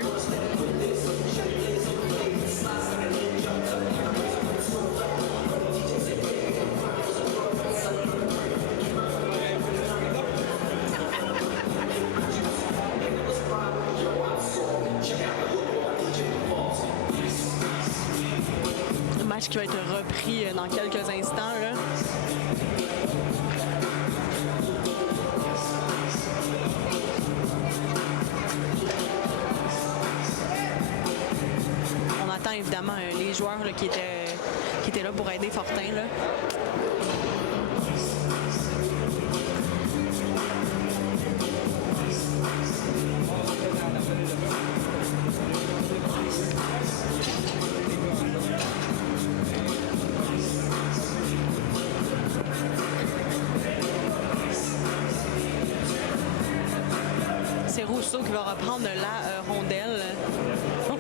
Un match qui va être repris dans quelques instants. Là. On attend évidemment les joueurs là, qui étaient là pour aider Fortin. Là. C'est Rousseau qui va reprendre la rondelle. Oh.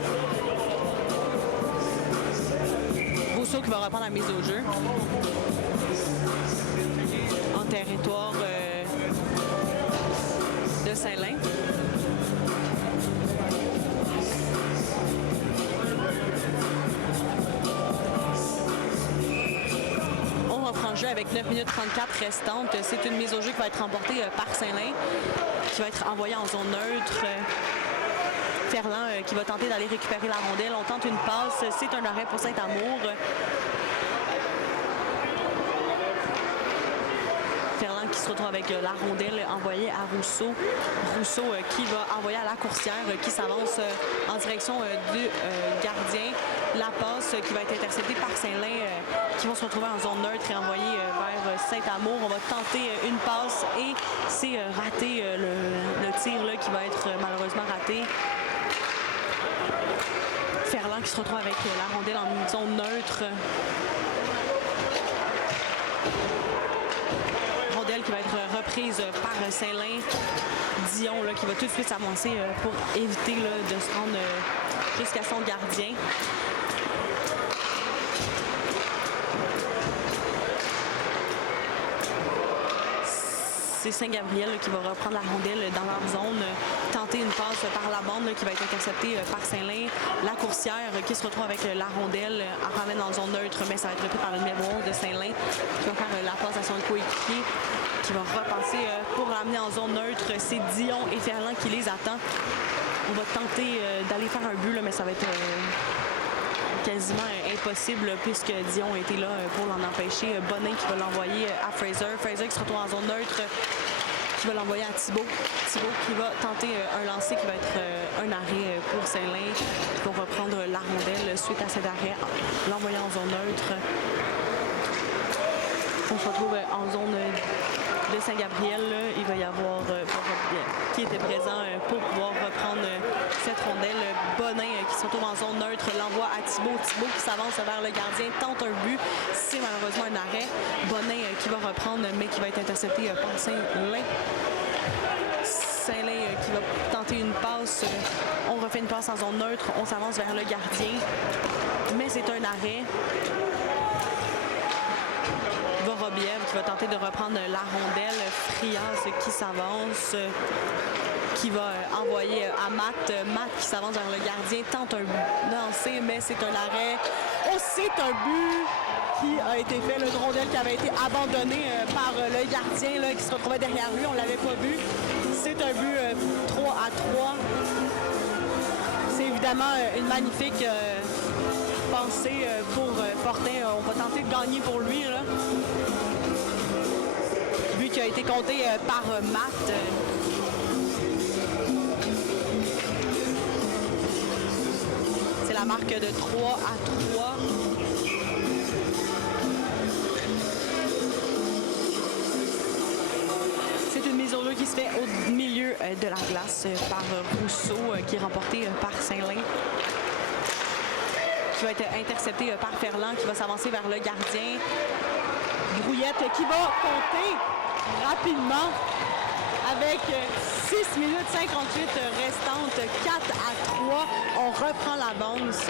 Rousseau qui va reprendre la mise au jeu. En territoire de Saint-Lin. On reprend le jeu avec 9 minutes 34 restantes. C'est une mise au jeu qui va être remportée par Saint-Lin, qui va être envoyé en zone neutre. Ferland qui va tenter d'aller récupérer la rondelle. On tente une passe. C'est un arrêt pour Saint-Amour. Ferland qui se retrouve avec la rondelle envoyée à Rousseau. Rousseau qui va envoyer à la coursière, qui s'avance en direction du gardien. La passe qui va être interceptée par Saint-Lin, qui vont se retrouver en zone neutre et envoyée vers Saint-Amour. On va tenter une passe et c'est raté le tir là, qui va être malheureusement raté. Ferland qui se retrouve avec la rondelle en zone neutre. Rondelle qui va être reprise par Saint-Lin. Dion là, qui va tout de suite s'avancer pour éviter là, de se rendre jusqu'à son gardien. c'est Saint-Gabriel qui va reprendre la rondelle dans leur zone, tenter une passe par la bande qui va être interceptée par Saint-Lin. La coursière qui se retrouve avec la rondelle en ramène en zone neutre, mais ça va être repris par le numéro 11 de Saint-Lin qui va faire la passe à son coéquipier qui va repasser pour l'amener en zone neutre. C'est Dion et Ferland qui les attend. On va tenter d'aller faire un but, là, mais ça va être quasiment impossible puisque Dion était là pour l'en empêcher. Bonin qui va l'envoyer à Fraser. Fraser qui se retrouve en zone neutre, qui va l'envoyer à Thibault. Thibault qui va tenter un lancer qui va être un arrêt pour Saint-Lin. Pour reprendre la rondelle suite à cet arrêt, l'envoyer en zone neutre. On se retrouve en zone de Saint-Gabriel. Il va y avoir qui était présent pour pouvoir reprendre cette rondelle. Bonin qui se retrouve en zone neutre, l'envoie à Thibault. Thibault qui s'avance vers le gardien, tente un but. C'est malheureusement un arrêt. Bonin qui va reprendre, mais qui va être intercepté par Saint-Lin. Saint-Lin qui va tenter une passe. On refait une passe en zone neutre. On s'avance vers le gardien. Mais c'est un arrêt. Vorobiev qui va tenter de reprendre la rondelle. Frias qui s'avance, qui va envoyer à Matt. Matt qui s'avance vers le gardien, tente un lancer, mais c'est un arrêt. Oh, c'est un but qui a été fait. Le rondelle qui avait été abandonné par le gardien là, qui se retrouvait derrière lui. On ne l'avait pas vu. C'est un but 3-3. C'est évidemment une magnifique pensée pour Fortin. On va tenter de gagner pour lui. Là. But qui a été compté par Matt. C'est la marque de 3-3. C'est une mise au jeu qui se fait au milieu de la glace par Rousseau, qui est remporté par Saint-Lin. Qui va être intercepté par Ferland, qui va s'avancer vers le gardien. Brouillette qui va compter rapidement avec 6 minutes 58 restantes, 4-3. On reprend l'avance.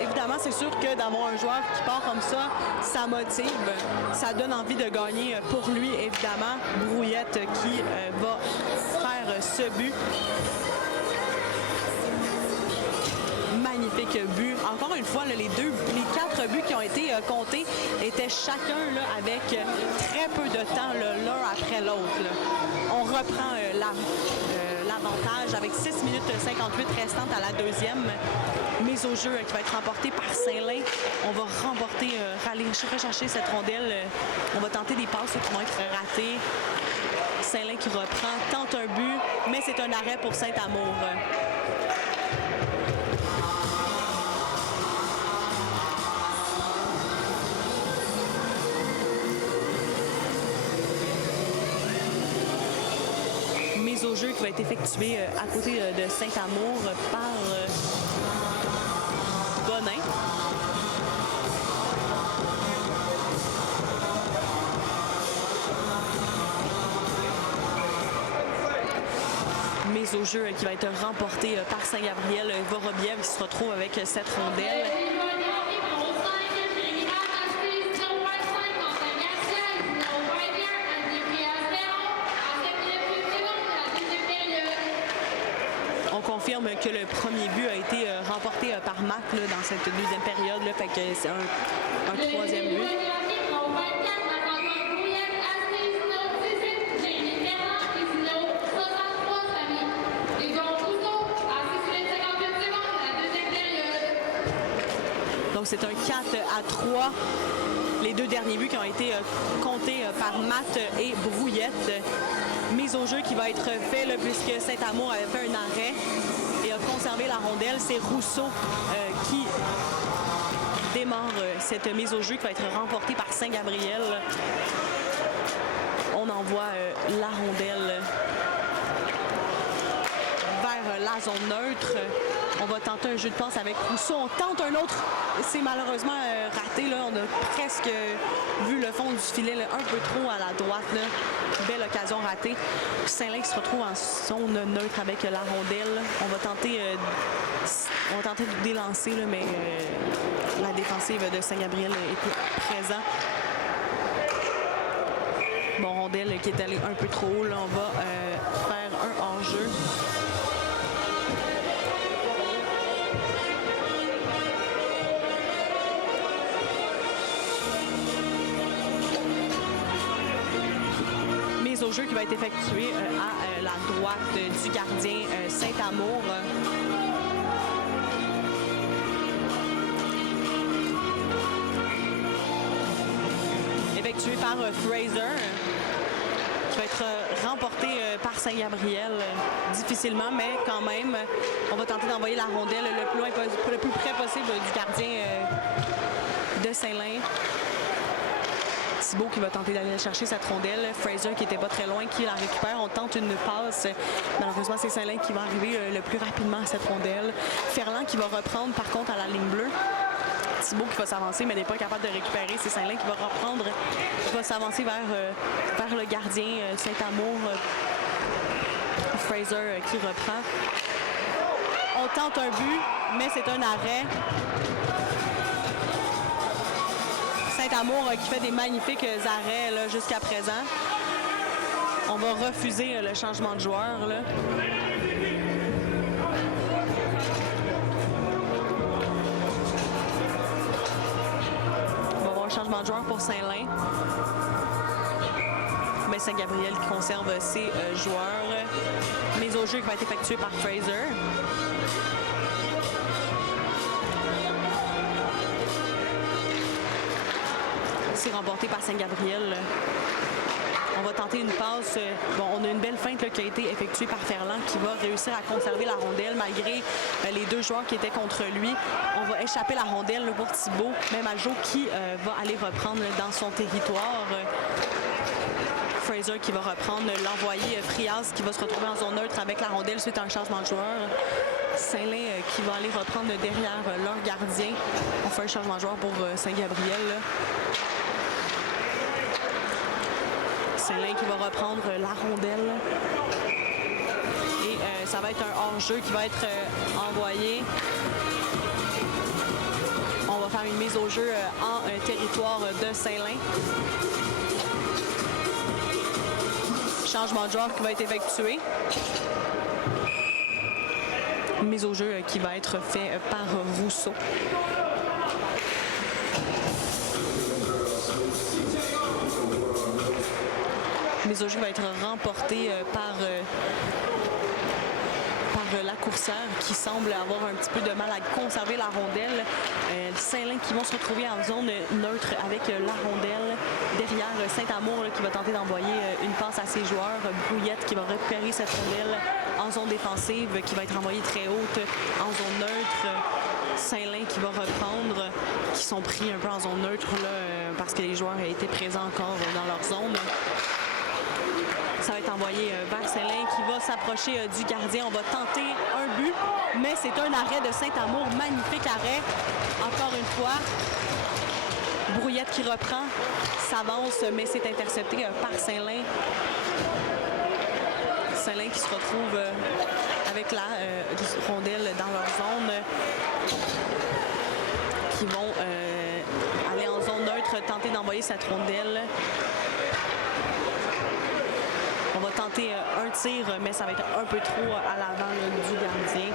Évidemment, c'est sûr que d'avoir un joueur qui part comme ça motive. Ça donne envie de gagner pour lui, évidemment. Brouillette qui va faire ce but. Magnifique but. Encore une fois, là, les 4 buts qui ont été comptés étaient chacun là, avec très peu de temps l'un après l'autre. On reprend l'avantage avec 6 minutes 58 restantes à la deuxième. Mise au jeu qui va être remportée par Saint-Lin. On va aller rechercher cette rondelle. On va tenter des passes qui vont être ratées. Saint-Lin qui reprend, tente un but, mais c'est un arrêt pour Saint-Amour. Au jeu qui va être effectué à côté de Saint-Amour par Bonin. Mise au jeu qui va être remportée par Saint-Gabriel. Vorobiev qui se retrouve avec cette rondelle. Confirme que le premier but a été remporté par Matt là, dans cette deuxième période. Là, fait que c'est un troisième but. Donc c'est un 4-3. Les deux derniers buts qui ont été comptés par Matt et Brouillette. Mise au jeu qui va être fait là, puisque Saint-Amour avait fait un arrêt et a conservé la rondelle. C'est Rousseau qui démarre cette mise au jeu qui va être remportée par Saint-Gabriel. On envoie la rondelle vers la zone neutre. On va tenter un jeu de passe avec Rousseau. On tente un autre. C'est malheureusement raté. Là. On a presque vu le fond du filet là, un peu trop à la droite. Là. Belle occasion ratée. Saint-Lin qui se retrouve en zone neutre avec la rondelle. On va tenter de délancer, là, mais la défensive de Saint-Gabriel est présente. Bon, rondelle qui est allée un peu trop haut. Là, on va faire un hors-jeu. Mise au jeu qui va être effectuée à la droite du gardien Saint-Amour. Effectué par Fraser, qui va être remporté par Saint-Gabriel difficilement, mais quand même, on va tenter d'envoyer la rondelle le plus près possible du gardien de Saint-Lin. Thibault qui va tenter d'aller chercher cette rondelle. Fraser qui n'était pas très loin, qui la récupère. On tente une passe. Malheureusement, c'est Saint-Lin qui va arriver le plus rapidement à cette rondelle. Ferland qui va reprendre par contre à la ligne bleue. Thibault qui va s'avancer, mais n'est pas capable de récupérer. C'est Saint-Lin qui va reprendre, qui va s'avancer vers le gardien Saint-Amour. Fraser qui reprend. On tente un but, mais c'est un arrêt. Saint-Amour qui fait des magnifiques arrêts jusqu'à présent. On va refuser le changement de joueur. Là. On va avoir un changement de joueur pour Saint-Lin. Mais Saint-Gabriel qui conserve ses joueurs. Mise au jeu qui va être effectuée par Fraser. C'est remporté par Saint-Gabriel. On va tenter une passe. Bon, on a une belle feinte là, qui a été effectuée par Ferland qui va réussir à conserver la rondelle malgré les deux joueurs qui étaient contre lui. On va échapper la rondelle là, pour Thibault. Même Aljo qui va aller reprendre dans son territoire. Fraser qui va reprendre l'envoyé Frias qui va se retrouver en zone neutre avec la rondelle suite à un changement de joueur. Saint-Lin qui va aller reprendre derrière leur gardien. On fait un changement de joueur pour Saint-Gabriel. Saint-Lin qui va reprendre la rondelle. Et ça va être un hors-jeu qui va être envoyé. On va faire une mise au jeu en territoire de Saint-Lin. Changement de joueur qui va être effectué. Une mise au jeu qui va être faite par Rousseau. Mise au jeu va être remportée par la coursière qui semble avoir un petit peu de mal à conserver la rondelle. Saint-Lin qui vont se retrouver en zone neutre avec la rondelle. Derrière Saint-Amour qui va tenter d'envoyer une passe à ses joueurs. Brouillette qui va récupérer cette rondelle en zone défensive qui va être envoyée très haute en zone neutre. Saint-Lin qui va reprendre, qui sont pris un peu en zone neutre là, parce que les joueurs étaient présents encore dans leur zone. Ça va être envoyé vers Saint-Lin qui va s'approcher du gardien. On va tenter un but, mais c'est un arrêt de Saint-Amour. Magnifique arrêt, encore une fois. Brouillette qui reprend, s'avance, mais c'est intercepté par Saint-Lin. Saint-Lin qui se retrouve avec la rondelle dans leur zone. Qui vont aller en zone neutre, tenter d'envoyer cette rondelle. On va tenter un tir, mais ça va être un peu trop à l'avant du gardien.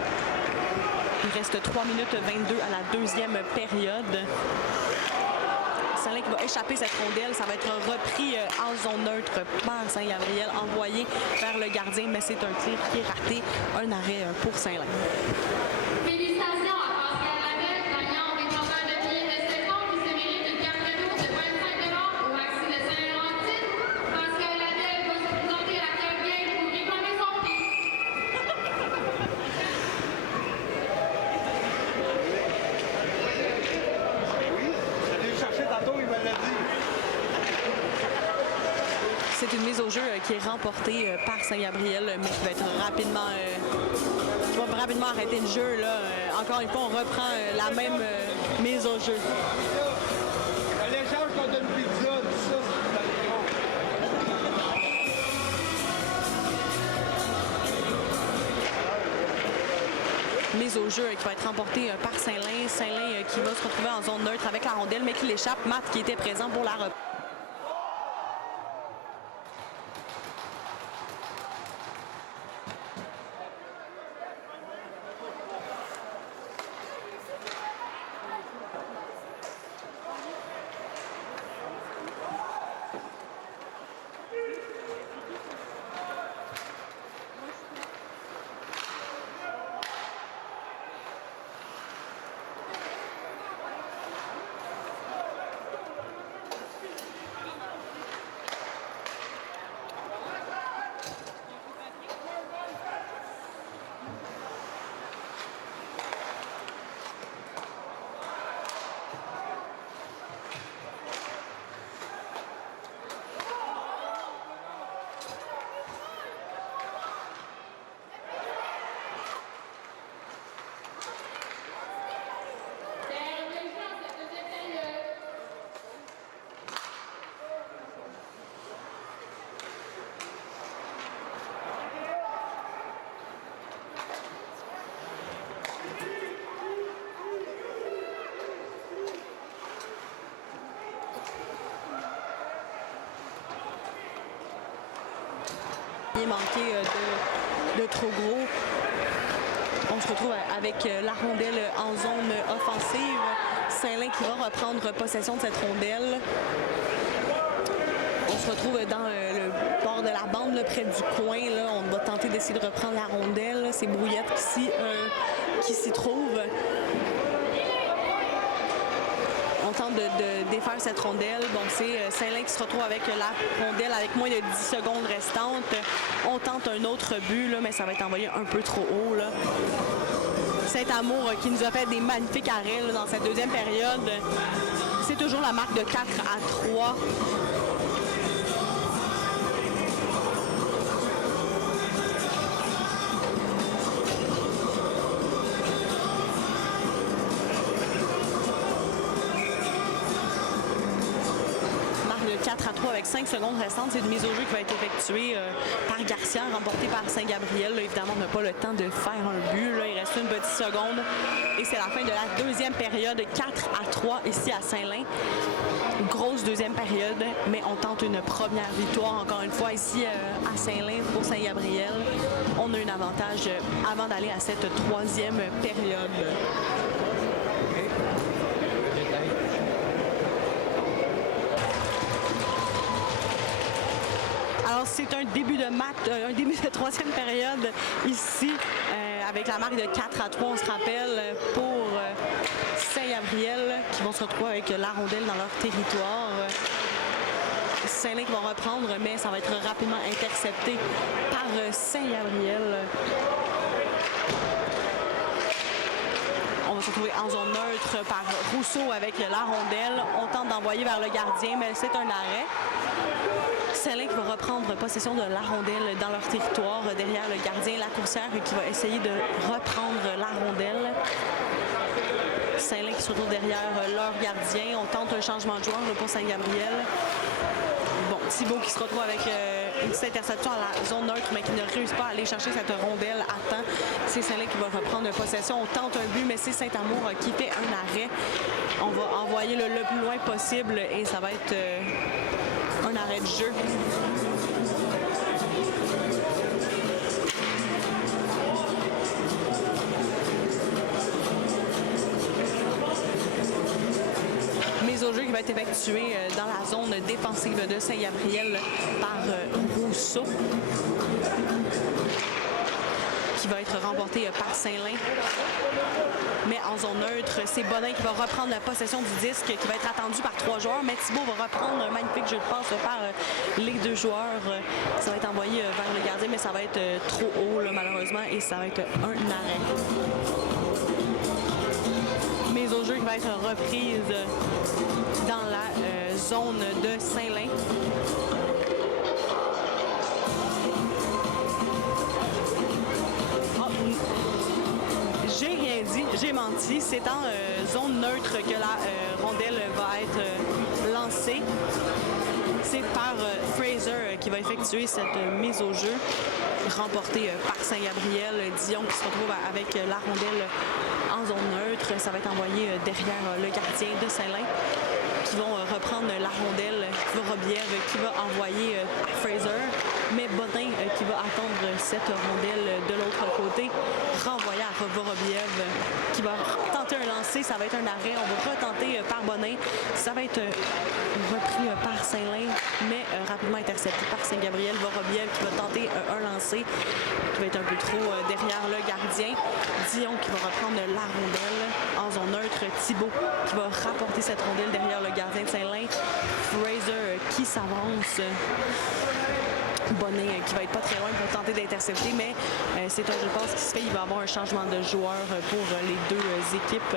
Il reste 3 minutes 22 à la deuxième période. Saint-Lin qui va échapper cette rondelle. Ça va être repris en zone neutre par Saint-Gabriel, envoyé vers le gardien, mais c'est un tir qui est raté. Un arrêt pour Saint-Lin. Félicitations à Pascal Lavelle, gagnant des tombeurs de billets de 7 ans qui se mérite une carte cadeau de 25 $ au Maxi de Saint-Laurentine. Pascal Lavelle va se présenter à la game pour réclamer son prix. J'allais le chercher tantôt, il me l'a dit. C'est une mise au jeu qui est remportée par Saint-Gabriel, mais qui va être rapidement, qui va rapidement arrêter le jeu. Là. Encore une fois, on reprend la même mise au jeu. À l'échange qu'on donne pizza, tout ça, Mise au jeu qui va être remportée par Saint-Lin. Saint-Lin qui va se retrouver en zone neutre avec la rondelle, mais qui l'échappe. Matt qui était présent pour la reprise. rien manqué de trop gros. On se retrouve avec la rondelle en zone offensive. Saint-Lin qui va reprendre possession de cette rondelle. On se retrouve dans le bord de la bande, là, près du coin. Là. On va tenter d'essayer de reprendre la rondelle. C'est Brouillette qui s'y trouve. On tente de défaire cette rondelle. Bon, c'est Saint-Lin qui se retrouve avec la rondelle avec moins de 10 secondes restantes. On tente un autre but, là, mais ça va être envoyé un peu trop haut. Là. Saint-Amour qui nous a fait des magnifiques arrêts là, dans cette deuxième période. C'est toujours la marque de 4-3. Marque de 4-3 avec 5 secondes restantes. C'est une mise au jeu qui va être effectuée par Garcia, remportée par Saint-Gabriel. Là, évidemment, on n'a pas le temps de faire un but. Là. Il reste une petite seconde. Et c'est la fin de la deuxième période, 4-3 ici à Saint-Lin. Grosse deuxième période, mais on tente une première victoire encore une fois ici à Saint-Lin pour Saint-Gabriel. On a un avantage avant d'aller à cette troisième période. Alors, c'est un début de match, un début de troisième période ici, avec la marque de 4-3, on se rappelle, pour Saint-Gabriel, qui vont se retrouver avec la rondelle dans leur territoire. Saint-Lin qui va reprendre, mais ça va être rapidement intercepté par Saint-Gabriel. On va se retrouver en zone neutre par Rousseau avec la rondelle. On tente d'envoyer vers le gardien, mais c'est un arrêt. Saint-Lin qui va reprendre possession de la rondelle dans leur territoire derrière le gardien, la coursière qui va essayer de reprendre la rondelle. Saint-Lin qui se retrouve derrière leur gardien. On tente un changement de joueur pour Saint-Gabriel. Bon, Thibault qui se retrouve avec une petite interception à la zone neutre, mais qui ne réussit pas à aller chercher cette rondelle à temps. C'est Saint-Lin qui va reprendre possession. On tente un but, mais c'est Saint-Amour qui fait un arrêt. On va envoyer le plus loin possible et ça va être un arrêt de jeu. Mise au jeu qui va être effectuée dans la zone défensive de Saint-Gabriel par Rousseau, qui va être remporté par Saint-Lin. Mais en zone neutre, c'est Bodin qui va reprendre la possession du disque, qui va être attendu par 3 joueurs. Mais Thibault va reprendre un magnifique jeu de passe par les 2 joueurs. Ça va être envoyé vers le gardien, mais ça va être trop haut, là, malheureusement, et ça va être un arrêt. Mise au jeu qui va être reprise dans la zone de Saint-Lin. J'ai rien dit, j'ai menti. C'est en zone neutre que la rondelle va être lancée. C'est par Fraser qui va effectuer cette mise au jeu, remportée par Saint-Gabriel. Dion qui se retrouve avec la rondelle en zone neutre. Ça va être envoyé derrière le gardien de Saint-Lin, qui vont reprendre la rondelle. Vorobiev qui va envoyer Fraser, mais Bodin qui va attendre cette rondelle de l'autre côté, renvoyer à Vorobiev qui va tenter un lancer. Ça va être un arrêt. On va retenter par Bodin. Ça va être repris par Saint-Lin, mais rapidement intercepté par Saint-Gabriel. Vorobiev qui va tenter un lancer qui va être un peu trop derrière le gardien. Dion qui va reprendre la rondelle en zone neutre. Thibault qui va rapporter cette rondelle derrière le gardien de Saint-Lin. Fraser qui s'avance. Bonnet qui va être pas très loin pour tenter d'intercepter, mais c'est un jeu de passe qui se fait. Il va y avoir un changement de joueur pour les 2 équipes.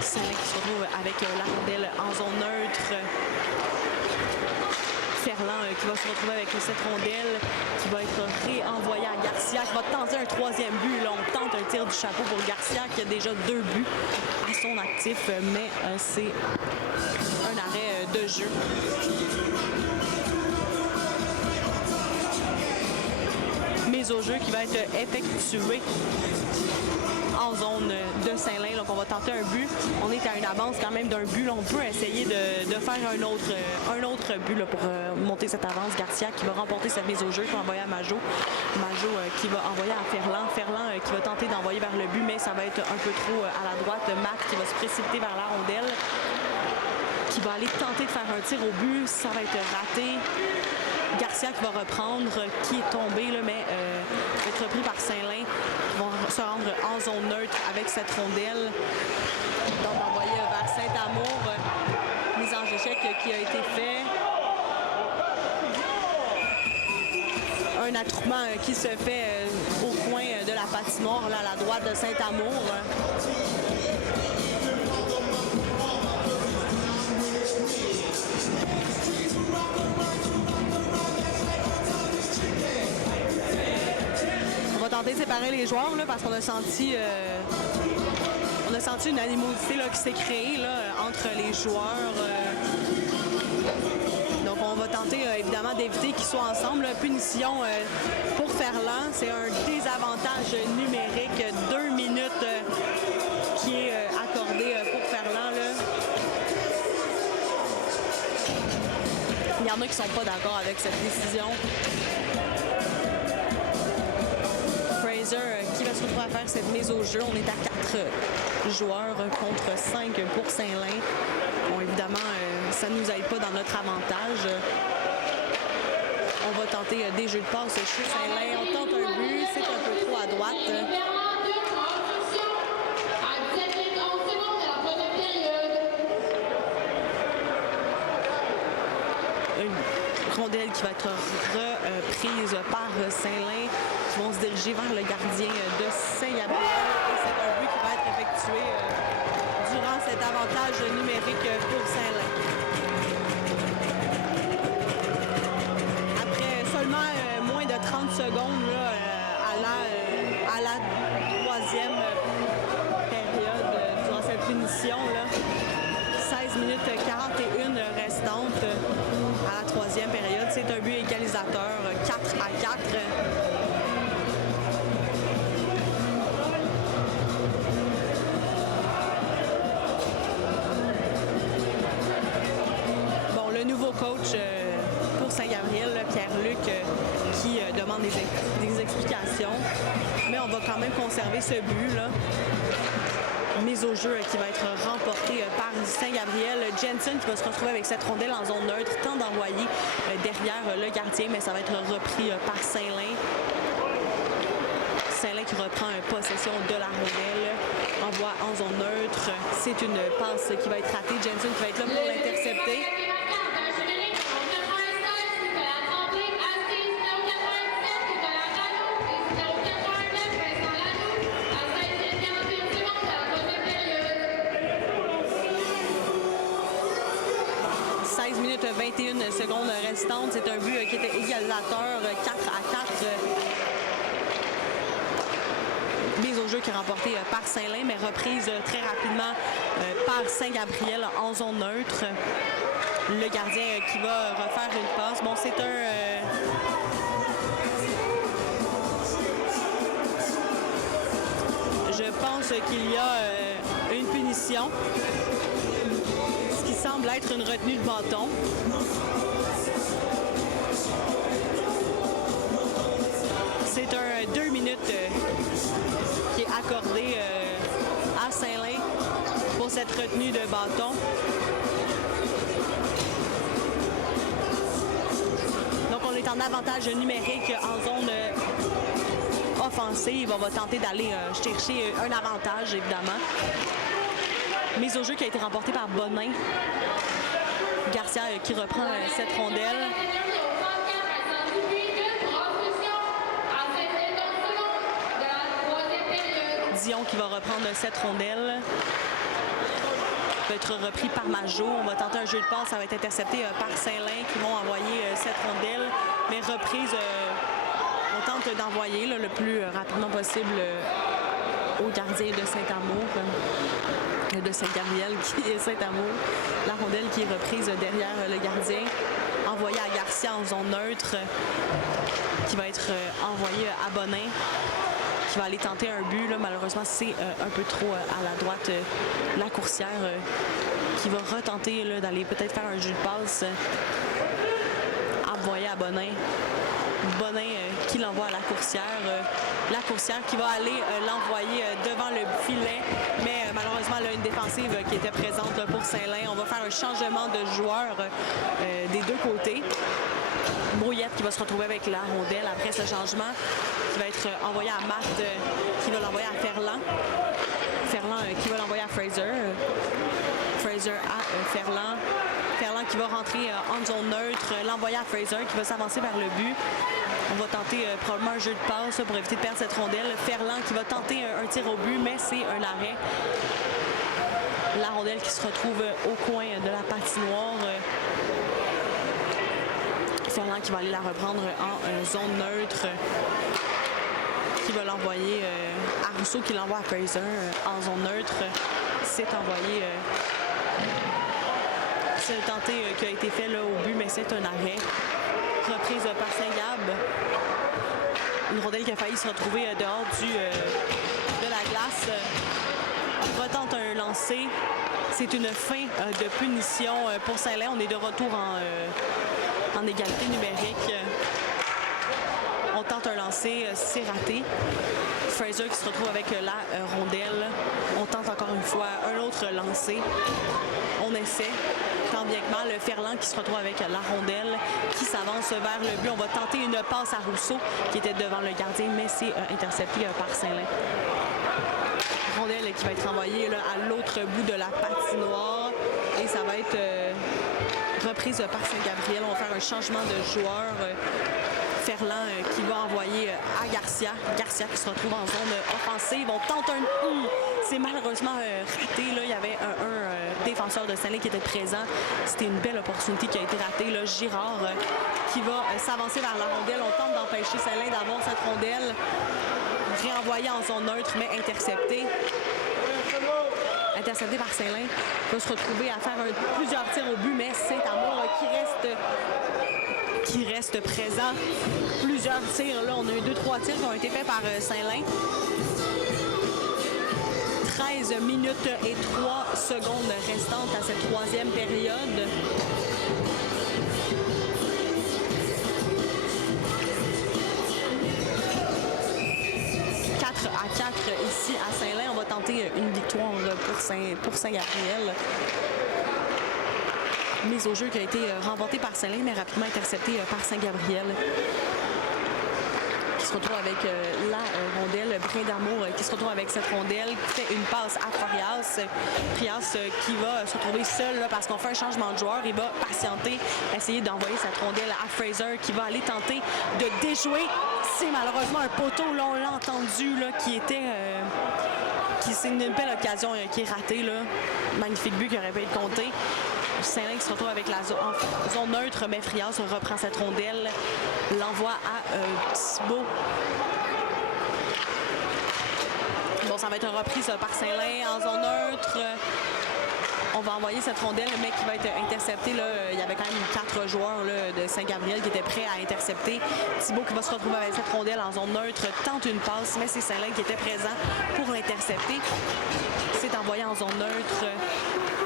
Saint-Lin qui se retrouve avec la rondelle en zone neutre. Ferland qui va se retrouver avec cette rondelle qui va être réenvoyée à Garcia, qui va tenter un 3e but. Là, on tente un tir du chapeau pour Garcia qui a déjà 2 buts à son actif, mais c'est un arrêt de jeu. Mise au jeu qui va être effectuée en zone de Saint-Lin. Donc, on va tenter un but. On est à une avance quand même d'un but. Là, on peut essayer de faire un autre but là, pour monter cette avance. Garcia qui va remporter cette mise au jeu, qui va envoyer à Majo. Majo qui va envoyer à Ferland. Ferland qui va tenter d'envoyer vers le but, mais ça va être un peu trop à la droite. Matt qui va se précipiter vers la rondelle, qui va aller tenter de faire un tir au but. Ça va être raté. Garcia qui va reprendre, qui est tombé, là, mais va être repris par Saint-Lin, qui vont se rendre en zone neutre avec cette rondelle. Donc, envoyé vers Saint-Amour. Mise en échec qui a été fait. Un attroupement qui se fait au coin de la patinoire, là, à la droite de Saint-Amour. On va tenter de séparer les joueurs là, parce qu'on a senti une animosité là, qui s'est créée là, entre les joueurs. Donc on va tenter évidemment d'éviter qu'ils soient ensemble. Là. Punition pour Ferland, c'est un désavantage numérique. 2 minutes qui est accordé pour Ferland. Là. Il y en a qui ne sont pas d'accord avec cette décision. Qui va se retrouver à faire cette mise au jeu. On est à 4 joueurs contre 5 pour Saint-Lin. Bon, évidemment, ça ne nous aide pas dans notre avantage. On va tenter des jeux de passe chez Saint-Lin. On tente un but, c'est un peu trop à droite. Une rondelle qui va être reprise par Saint-Lin, qui vont se diriger vers le gardien de Saint-Gabriel. C'est un but qui va être effectué durant cet avantage numérique pour Saint-Lin. Après seulement moins de 30 secondes là, à la troisième période durant cette punition, là, 16 minutes 41 restantes à la troisième période. C'est un but égalisateur, 4-4. Bon, le nouveau coach pour Saint-Gabriel, Pierre-Luc, qui demande des explications. Mais on va quand même conserver ce but, là. Mise au jeu qui va être remportée par Saint-Gabriel. Jensen qui va se retrouver avec cette rondelle en zone neutre, tente d'envoyer derrière le gardien, mais ça va être repris par Saint-Lin. Saint-Lin qui reprend possession de la rondelle, envoie en zone neutre. C'est une passe qui va être ratée. Jensen qui va être là pour l'intercepter. Minutes 21 secondes restantes. C'est un but qui était égalisateur, 4-4. Mise au jeu qui est remportée par Saint-Lin, mais reprise très rapidement par Saint-Gabriel en zone neutre. Le gardien qui va refaire une passe. Bon, c'est je pense qu'il y a une punition. Semble être une retenue de bâton. C'est un 2 minutes qui est accordé à Saint-Lin pour cette retenue de bâton. Donc on est en avantage numérique en zone offensive. On va tenter d'aller chercher un avantage, évidemment. Mise au jeu qui a été remportée par Bonin. Garcia qui reprend cette rondelle. Dion qui va reprendre cette rondelle. Va être repris par Majo. On va tenter un jeu de passe. Ça va être intercepté par Saint-Lin qui vont envoyer cette rondelle. Mais reprise, on tente d'envoyer le plus rapidement possible au gardien de Saint-Amour. De Saint-Gabriel qui est Saint-Amour. La rondelle qui est reprise derrière le gardien. Envoyée à Garcia en zone neutre. Qui va être envoyée à Bonin. qui va aller tenter un but. Là, malheureusement, c'est un peu trop à la droite. La coursière qui va retenter d'aller peut-être faire un jeu de passe. Envoyé à Bonin. Bonin qui l'envoie à la coursière. La coursière qui va aller l'envoyer devant le filet. Mais malheureusement, là, une défensive qui était présente là, pour Saint-Lin. On va faire un changement de joueur des deux côtés. Brouillette qui va se retrouver avec la rondelle après ce changement, qui va être envoyé à Marthe, qui va l'envoyer à Ferland. Ferland qui va l'envoyer à Fraser. Fraser à Ferland. Ferland qui va rentrer en zone neutre, l'envoyer à Fraser qui va s'avancer vers le but. On va tenter probablement un jeu de passe là, pour éviter de perdre cette rondelle. Ferland qui va tenter un tir au but, mais c'est un arrêt. La rondelle qui se retrouve au coin de la patinoire. Ferland qui va aller la reprendre en zone neutre, qui va l'envoyer à Rousseau, qui l'envoie à Fraser en zone neutre. C'est envoyé. C'est le tenté qui a été fait là, au but, mais c'est un arrêt. Reprise par Saint-Gab. Une rondelle qui a failli se retrouver dehors de la glace. Retente un lancer. C'est une fin de punition pour Saint-Lin. On est de retour en égalité numérique. On tente un lancer, c'est raté. Fraser qui se retrouve avec la rondelle. On tente encore une fois un autre lancer. On essaie, tant bien que mal, Ferland qui se retrouve avec la rondelle, qui s'avance vers le but. On va tenter une passe à Rousseau qui était devant le gardien, mais c'est intercepté par Saint-Lin. Rondelle qui va être envoyée là, à l'autre bout de la patinoire. Et ça va être reprise par Saint-Gabriel. On va faire un changement de joueur. Ferland qui va envoyer à Garcia. Garcia qui se retrouve en zone offensive. On tente un... C'est malheureusement raté. Là. Il y avait un défenseur de Saint-Lin qui était présent. C'était une belle opportunité qui a été ratée. Là. Girard qui va s'avancer vers la rondelle. On tente d'empêcher Saint-Lin d'avoir cette rondelle. Réenvoyée en zone neutre, mais interceptée. Intercepté par Saint-Lin. Va se retrouver à faire plusieurs tirs au but, mais Saint-Amour qui reste présent. Plusieurs tirs, là, on a eu 2-3 tirs qui ont été faits par Saint-Lin. 13 minutes et 3 secondes restantes à cette troisième période. À 4 ici à Saint-Lin. On va tenter une victoire pour Saint-Gabriel. Mise au jeu qui a été remportée par Saint-Lin, mais rapidement interceptée par Saint-Gabriel. Qui se retrouve avec la rondelle. Brin d'Amour qui se retrouve avec cette rondelle. Qui fait une passe à Farias. Frias qui va se retrouver seul là, parce qu'on fait un changement de joueur. Il va patienter, essayer d'envoyer cette rondelle à Fraser qui va aller tenter de déjouer. C'est malheureusement un poteau, là, on l'a entendu, là, qui était... c'est une belle occasion qui est ratée. Là. Magnifique but qui aurait pu être compté. Saint-Lin qui se retrouve avec la zone neutre, mais Frias reprend cette rondelle, l'envoie à Thibault. Bon, ça va être une reprise par Saint-Lin en zone neutre. On va envoyer cette rondelle, mais qui va être interceptée. Là. Il y avait quand même 4 joueurs là, de Saint-Gabriel qui étaient prêts à intercepter. Thibault qui va se retrouver avec cette rondelle en zone neutre, tente une passe, mais c'est Saint-Lin qui était présent pour l'intercepter. C'est envoyé en zone neutre.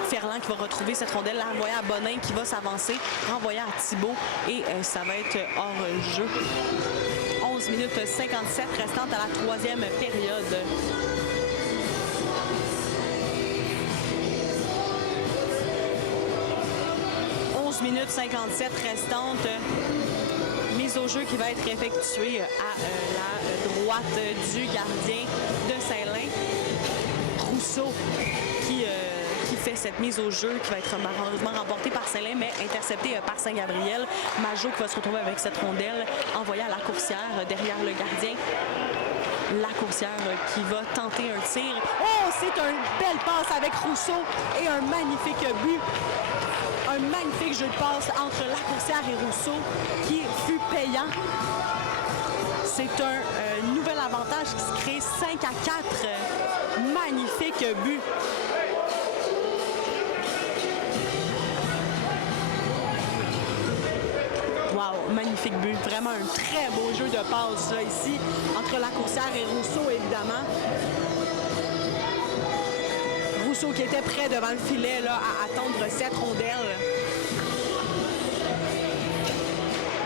Ferland qui va retrouver cette rondelle, l'envoyer à Bonin qui va s'avancer, renvoyer à Thibault et ça va être hors jeu. 11 minutes 57 restantes à la troisième période. Minutes 57 restantes. Mise au jeu qui va être effectuée à la droite du gardien de Saint-Lin. Rousseau qui fait cette mise au jeu qui va être malheureusement remportée par Saint-Lin, mais interceptée par Saint-Gabriel. Majot qui va se retrouver avec cette rondelle envoyée à la coursière derrière le gardien. La coursière qui va tenter un tir. Oh, c'est une belle passe avec Rousseau et un magnifique but. Un magnifique jeu de passe entre la coursière et Rousseau qui fut payant. C'est un nouvel avantage qui se crée 5-4. Magnifique but. Wow, Wow, magnifique but. Vraiment un très beau jeu de passe là, ici, entre la coursière et Rousseau, évidemment. Rousseau qui était près devant le filet là, à attendre cette rondelle.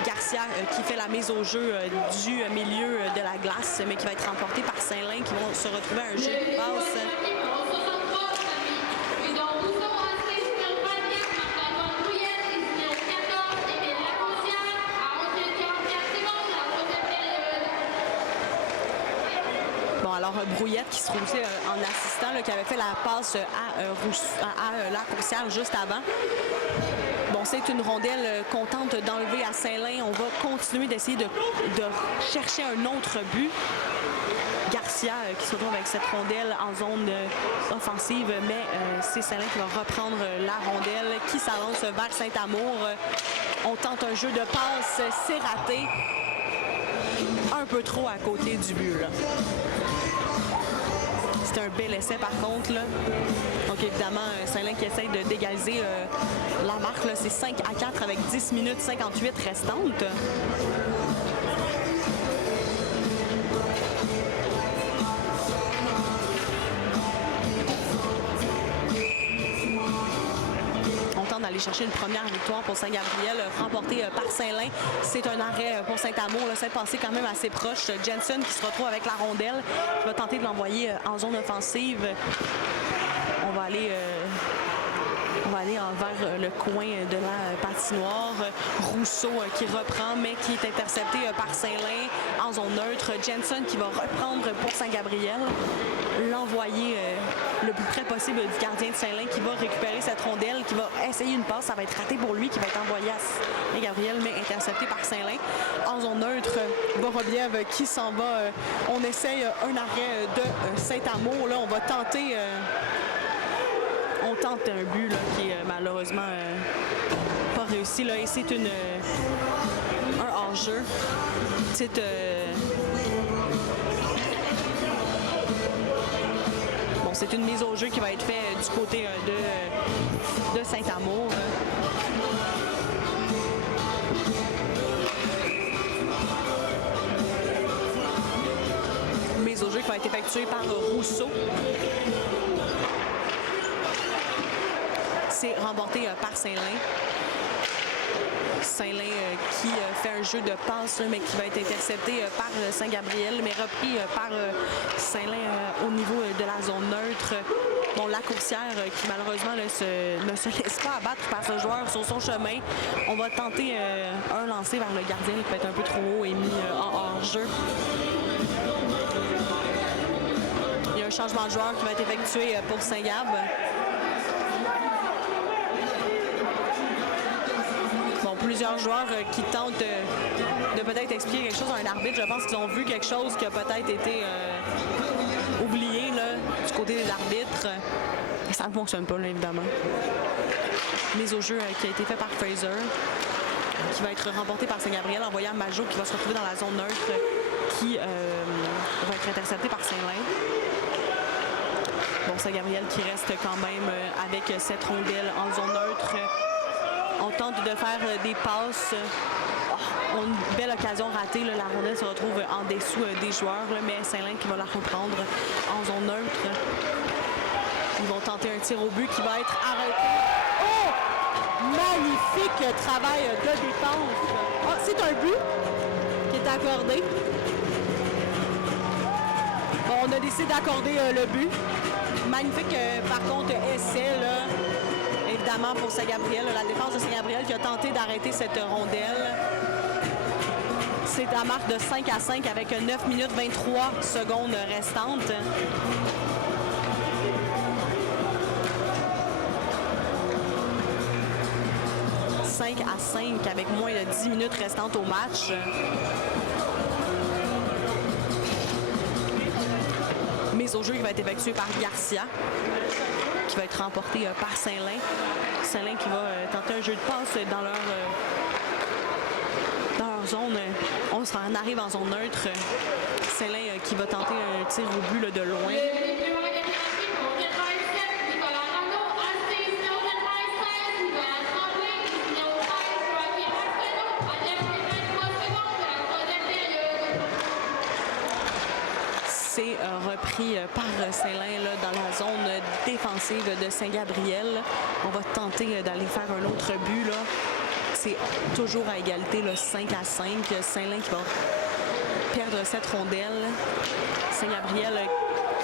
Garcia qui fait la mise au jeu du milieu de la glace, mais qui va être remporté par Saint-Lin, qui vont se retrouver à un jeu de passe. Alors, Brouillette qui se trouvait en assistant, là, qui avait fait la passe à la coursière juste avant. Bon, c'est une rondelle qu'on tente d'enlever à Saint-Lin. On va continuer d'essayer de chercher un autre but. Garcia qui se retrouve avec cette rondelle en zone offensive, mais c'est Saint-Lin qui va reprendre la rondelle, qui s'avance vers Saint-Amour. On tente un jeu de passe, c'est raté. Un peu trop à côté du but, là. C'est un bel essai par contre, là. Donc évidemment, Saint-Lin qui essaye de d'égaliser la marque, là. C'est 5-4 avec 10 minutes 58 restantes. D'aller chercher une première victoire pour Saint-Gabriel, remportée par Saint-Lin. C'est un arrêt pour Saint-Amour. C'est passé quand même assez proche. Jensen qui se retrouve avec la rondelle, qui va tenter de l'envoyer en zone offensive. On va aller vers le coin de la patinoire. Rousseau qui reprend, mais qui est intercepté par Saint-Lin en zone neutre. Jensen qui va reprendre pour Saint-Gabriel. L'envoyer le plus près possible du gardien de Saint-Lin qui va récupérer cette rondelle, qui va essayer une passe. Ça va être raté pour lui, qui va être envoyé à Saint-Gabriel, mais intercepté par Saint-Lin. En zone neutre, Vorobiev qui s'en va. On essaye un arrêt de Saint-Amour. Là, on va tenter... On tente un but là, qui est malheureusement pas réussi. Là, et c'est un hors-jeu. C'est bon, c'est une mise au jeu qui va être faite du côté de Saint-Amour. Une mise au jeu qui va être effectuée par Rousseau. C'est remporté par Saint-Lin. Saint-Lin qui fait un jeu de passe, mais qui va être intercepté par Saint-Gabriel, mais repris par Saint-Lin au niveau de la zone neutre. Bon, la coursière qui malheureusement ne se laisse pas abattre par ce joueur sur son chemin. On va tenter un lancer vers le gardien qui peut être un peu trop haut et mis en hors-jeu. Il y a un changement de joueur qui va être effectué pour Saint-Gab. Plusieurs joueurs qui tentent de peut-être expliquer quelque chose à un arbitre. Je pense qu'ils ont vu quelque chose qui a peut-être été oublié là, du côté des arbitres. Ça ne fonctionne pas, là, évidemment. Mise au jeu qui a été fait par Fraser, qui va être remporté par Saint-Gabriel, envoyé à Majot, qui va se retrouver dans la zone neutre, qui va être intercepté par Saint-Lin. Bon, Saint-Gabriel qui reste quand même avec cette rondelle en zone neutre. On tente de faire des passes. Oh, une belle occasion ratée. Là, la rondelle se retrouve en dessous des joueurs, là, mais Saint-Lin qui va la reprendre en zone neutre. Ils vont tenter un tir au but qui va être arrêté. Oh! Magnifique travail de défense. Oh, c'est un but qui est accordé. Bon, on a décidé d'accorder le but. Magnifique, par contre, essai, là. Évidemment, pour Saint-Gabriel, la défense de Saint-Gabriel qui a tenté d'arrêter cette rondelle. C'est à marque de 5-5 avec 9 minutes 23 secondes restantes. « 5-5 avec moins de 10 minutes restantes au match. Mise au jeu qui va être effectuée par Garcia, qui va être remporté par Saint-Lin. Saint-Lin qui va tenter un jeu de passe dans leur zone. On s'en arrive en zone neutre. Saint-Lin qui va tenter un tir au but là, de loin. repris par Saint-Lin là, dans la zone défensive de Saint-Gabriel. On va tenter d'aller faire un autre but. Là. C'est toujours à égalité, là, 5-5. Saint-Lin qui va perdre cette rondelle. Saint-Gabriel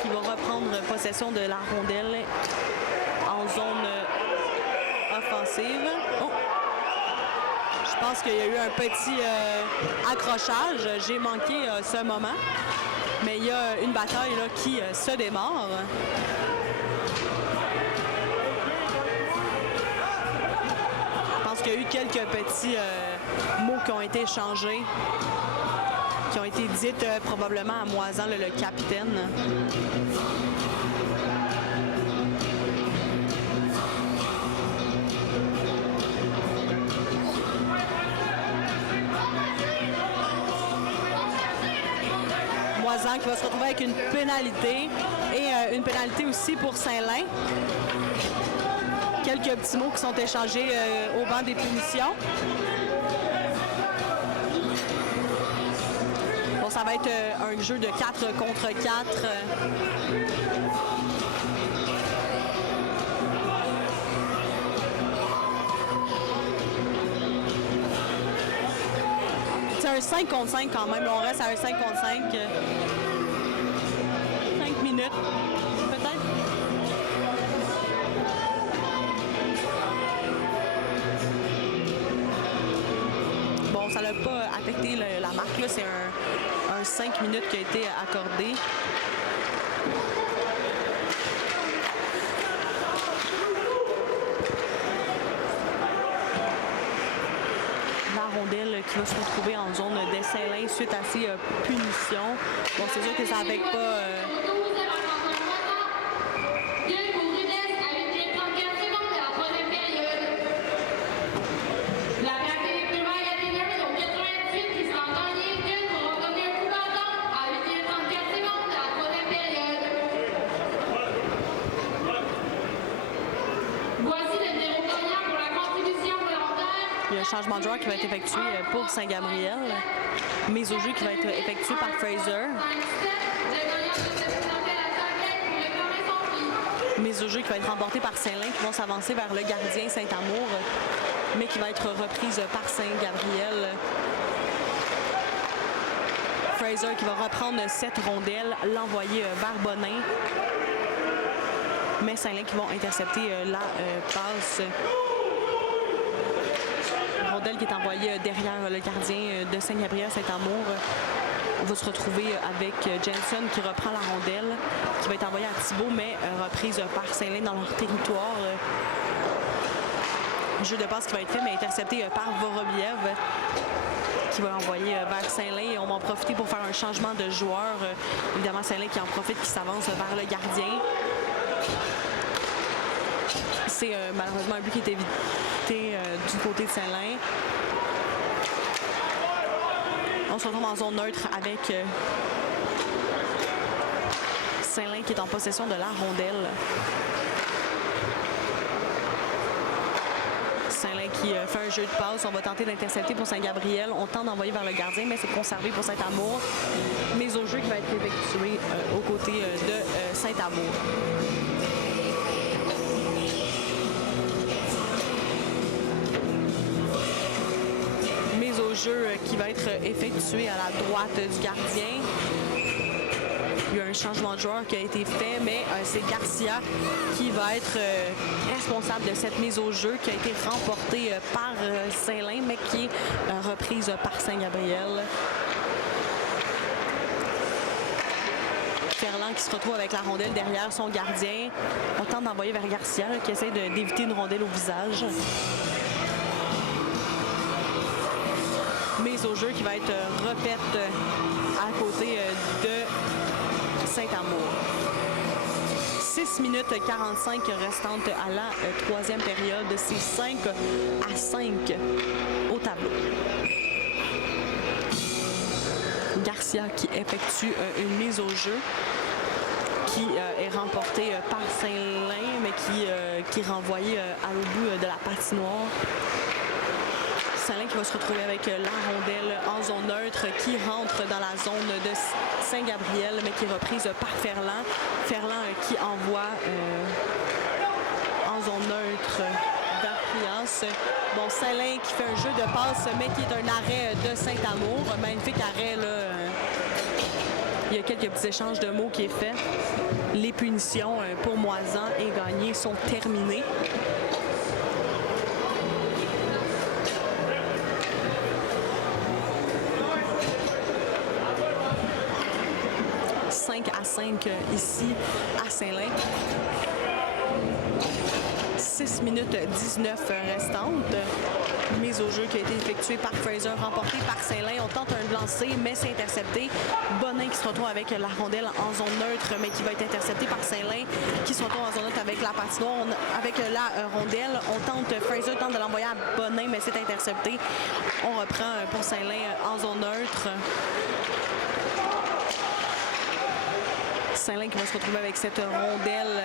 qui va reprendre possession de la rondelle en zone offensive. Oh. Je pense qu'il y a eu un petit accrochage. J'ai manqué ce moment. Mais il y a une bataille là, qui se démarre. Je pense qu'il y a eu quelques petits mots qui ont été échangés, qui ont été dites probablement à Moisan, le capitaine. Moisan qui va se retrouver avec une pénalité et une pénalité aussi pour Saint-Lin. Quelques petits mots qui sont échangés au banc des punitions. Bon, ça va être un jeu de 4 contre 4. C'est un 5 contre 5 quand même. On reste à un 5 contre 5. 5 minutes, peut-être. Bon, ça n'a pas affecté la marque. C'est un 5 minutes qui a été accordé. La rondelle qui va se retrouver en zone de Saint-Lin suite à ces punitions. Bon, c'est sûr que ça n'affecte pas... Changement de joueur qui va être effectué pour Saint-Gabriel. Mise au jeu qui va être effectuée par Fraser. Mise au jeu qui va être remportée par Saint-Lin qui vont s'avancer vers le gardien Saint-Amour, mais qui va être reprise par Saint-Gabriel. Fraser qui va reprendre cette rondelle, l'envoyer vers Bonin. Mais Saint-Lin qui vont intercepter la passe. Rondelle qui est envoyée derrière le gardien de Saint-Gabriel, Saint-Amour. On va se retrouver avec Jensen qui reprend la rondelle, qui va être envoyée à Thibault, mais reprise par Saint-Lin dans leur territoire. Jeu de passe qui va être fait, mais intercepté par Vorobiev, qui va envoyer vers Saint-Lin. On va en profiter pour faire un changement de joueur. Évidemment, Saint-Lin qui en profite, qui s'avance vers le gardien. C'est malheureusement un but qui est évité du côté de Saint-Lin. On se retrouve en zone neutre avec Saint-Lin qui est en possession de la rondelle. Saint-Lin qui fait un jeu de passe. On va tenter d'intercepter pour Saint-Gabriel. On tente d'envoyer vers le gardien, mais c'est conservé pour Saint-Amour. Mise au jeu qui va être effectuée aux côtés de Saint-Amour. Jeu qui va être effectué à la droite du gardien. Il y a un changement de joueur qui a été fait, mais c'est Garcia qui va être responsable de cette mise au jeu qui a été remportée par Saint-Lin, mais qui est reprise par Saint-Gabriel. Ferland qui se retrouve avec la rondelle derrière son gardien. On tente d'envoyer vers Garcia qui essaie d'éviter une rondelle au visage. Mise au jeu qui va être refaite à côté de Saint-Amour. 6 minutes 45 restantes à la troisième période. C'est 5-5 au tableau. Garcia qui effectue une mise au jeu qui est remportée par Saint-Lin, mais qui est renvoyée à l'autre bout de la patinoire. Saint-Lin qui va se retrouver avec la rondelle en zone neutre qui rentre dans la zone de Saint-Gabriel, mais qui est reprise par Ferland. Ferland qui envoie en zone neutre vers Priance. Bon, Saint-Lin qui fait un jeu de passe, mais qui est un arrêt de Saint-Amour. Magnifique arrêt, là. Il y a quelques petits échanges de mots qui est fait. Les punitions pour Moisan et Gagné sont terminées. À 5 ici à Saint-Lin. 6 minutes 19 restantes. Mise au jeu qui a été effectuée par Fraser, remportée par Saint-Lin. On tente un lancer, mais c'est intercepté. Bonin qui se retrouve avec la rondelle en zone neutre, mais qui va être intercepté par Saint-Lin, qui se retrouve en zone neutre avec la patinoire, avec la rondelle. Fraser tente de l'envoyer à Bonin, mais c'est intercepté. On reprend pour Saint-Lin en zone neutre. Saint-Lin qui va se retrouver avec cette rondelle.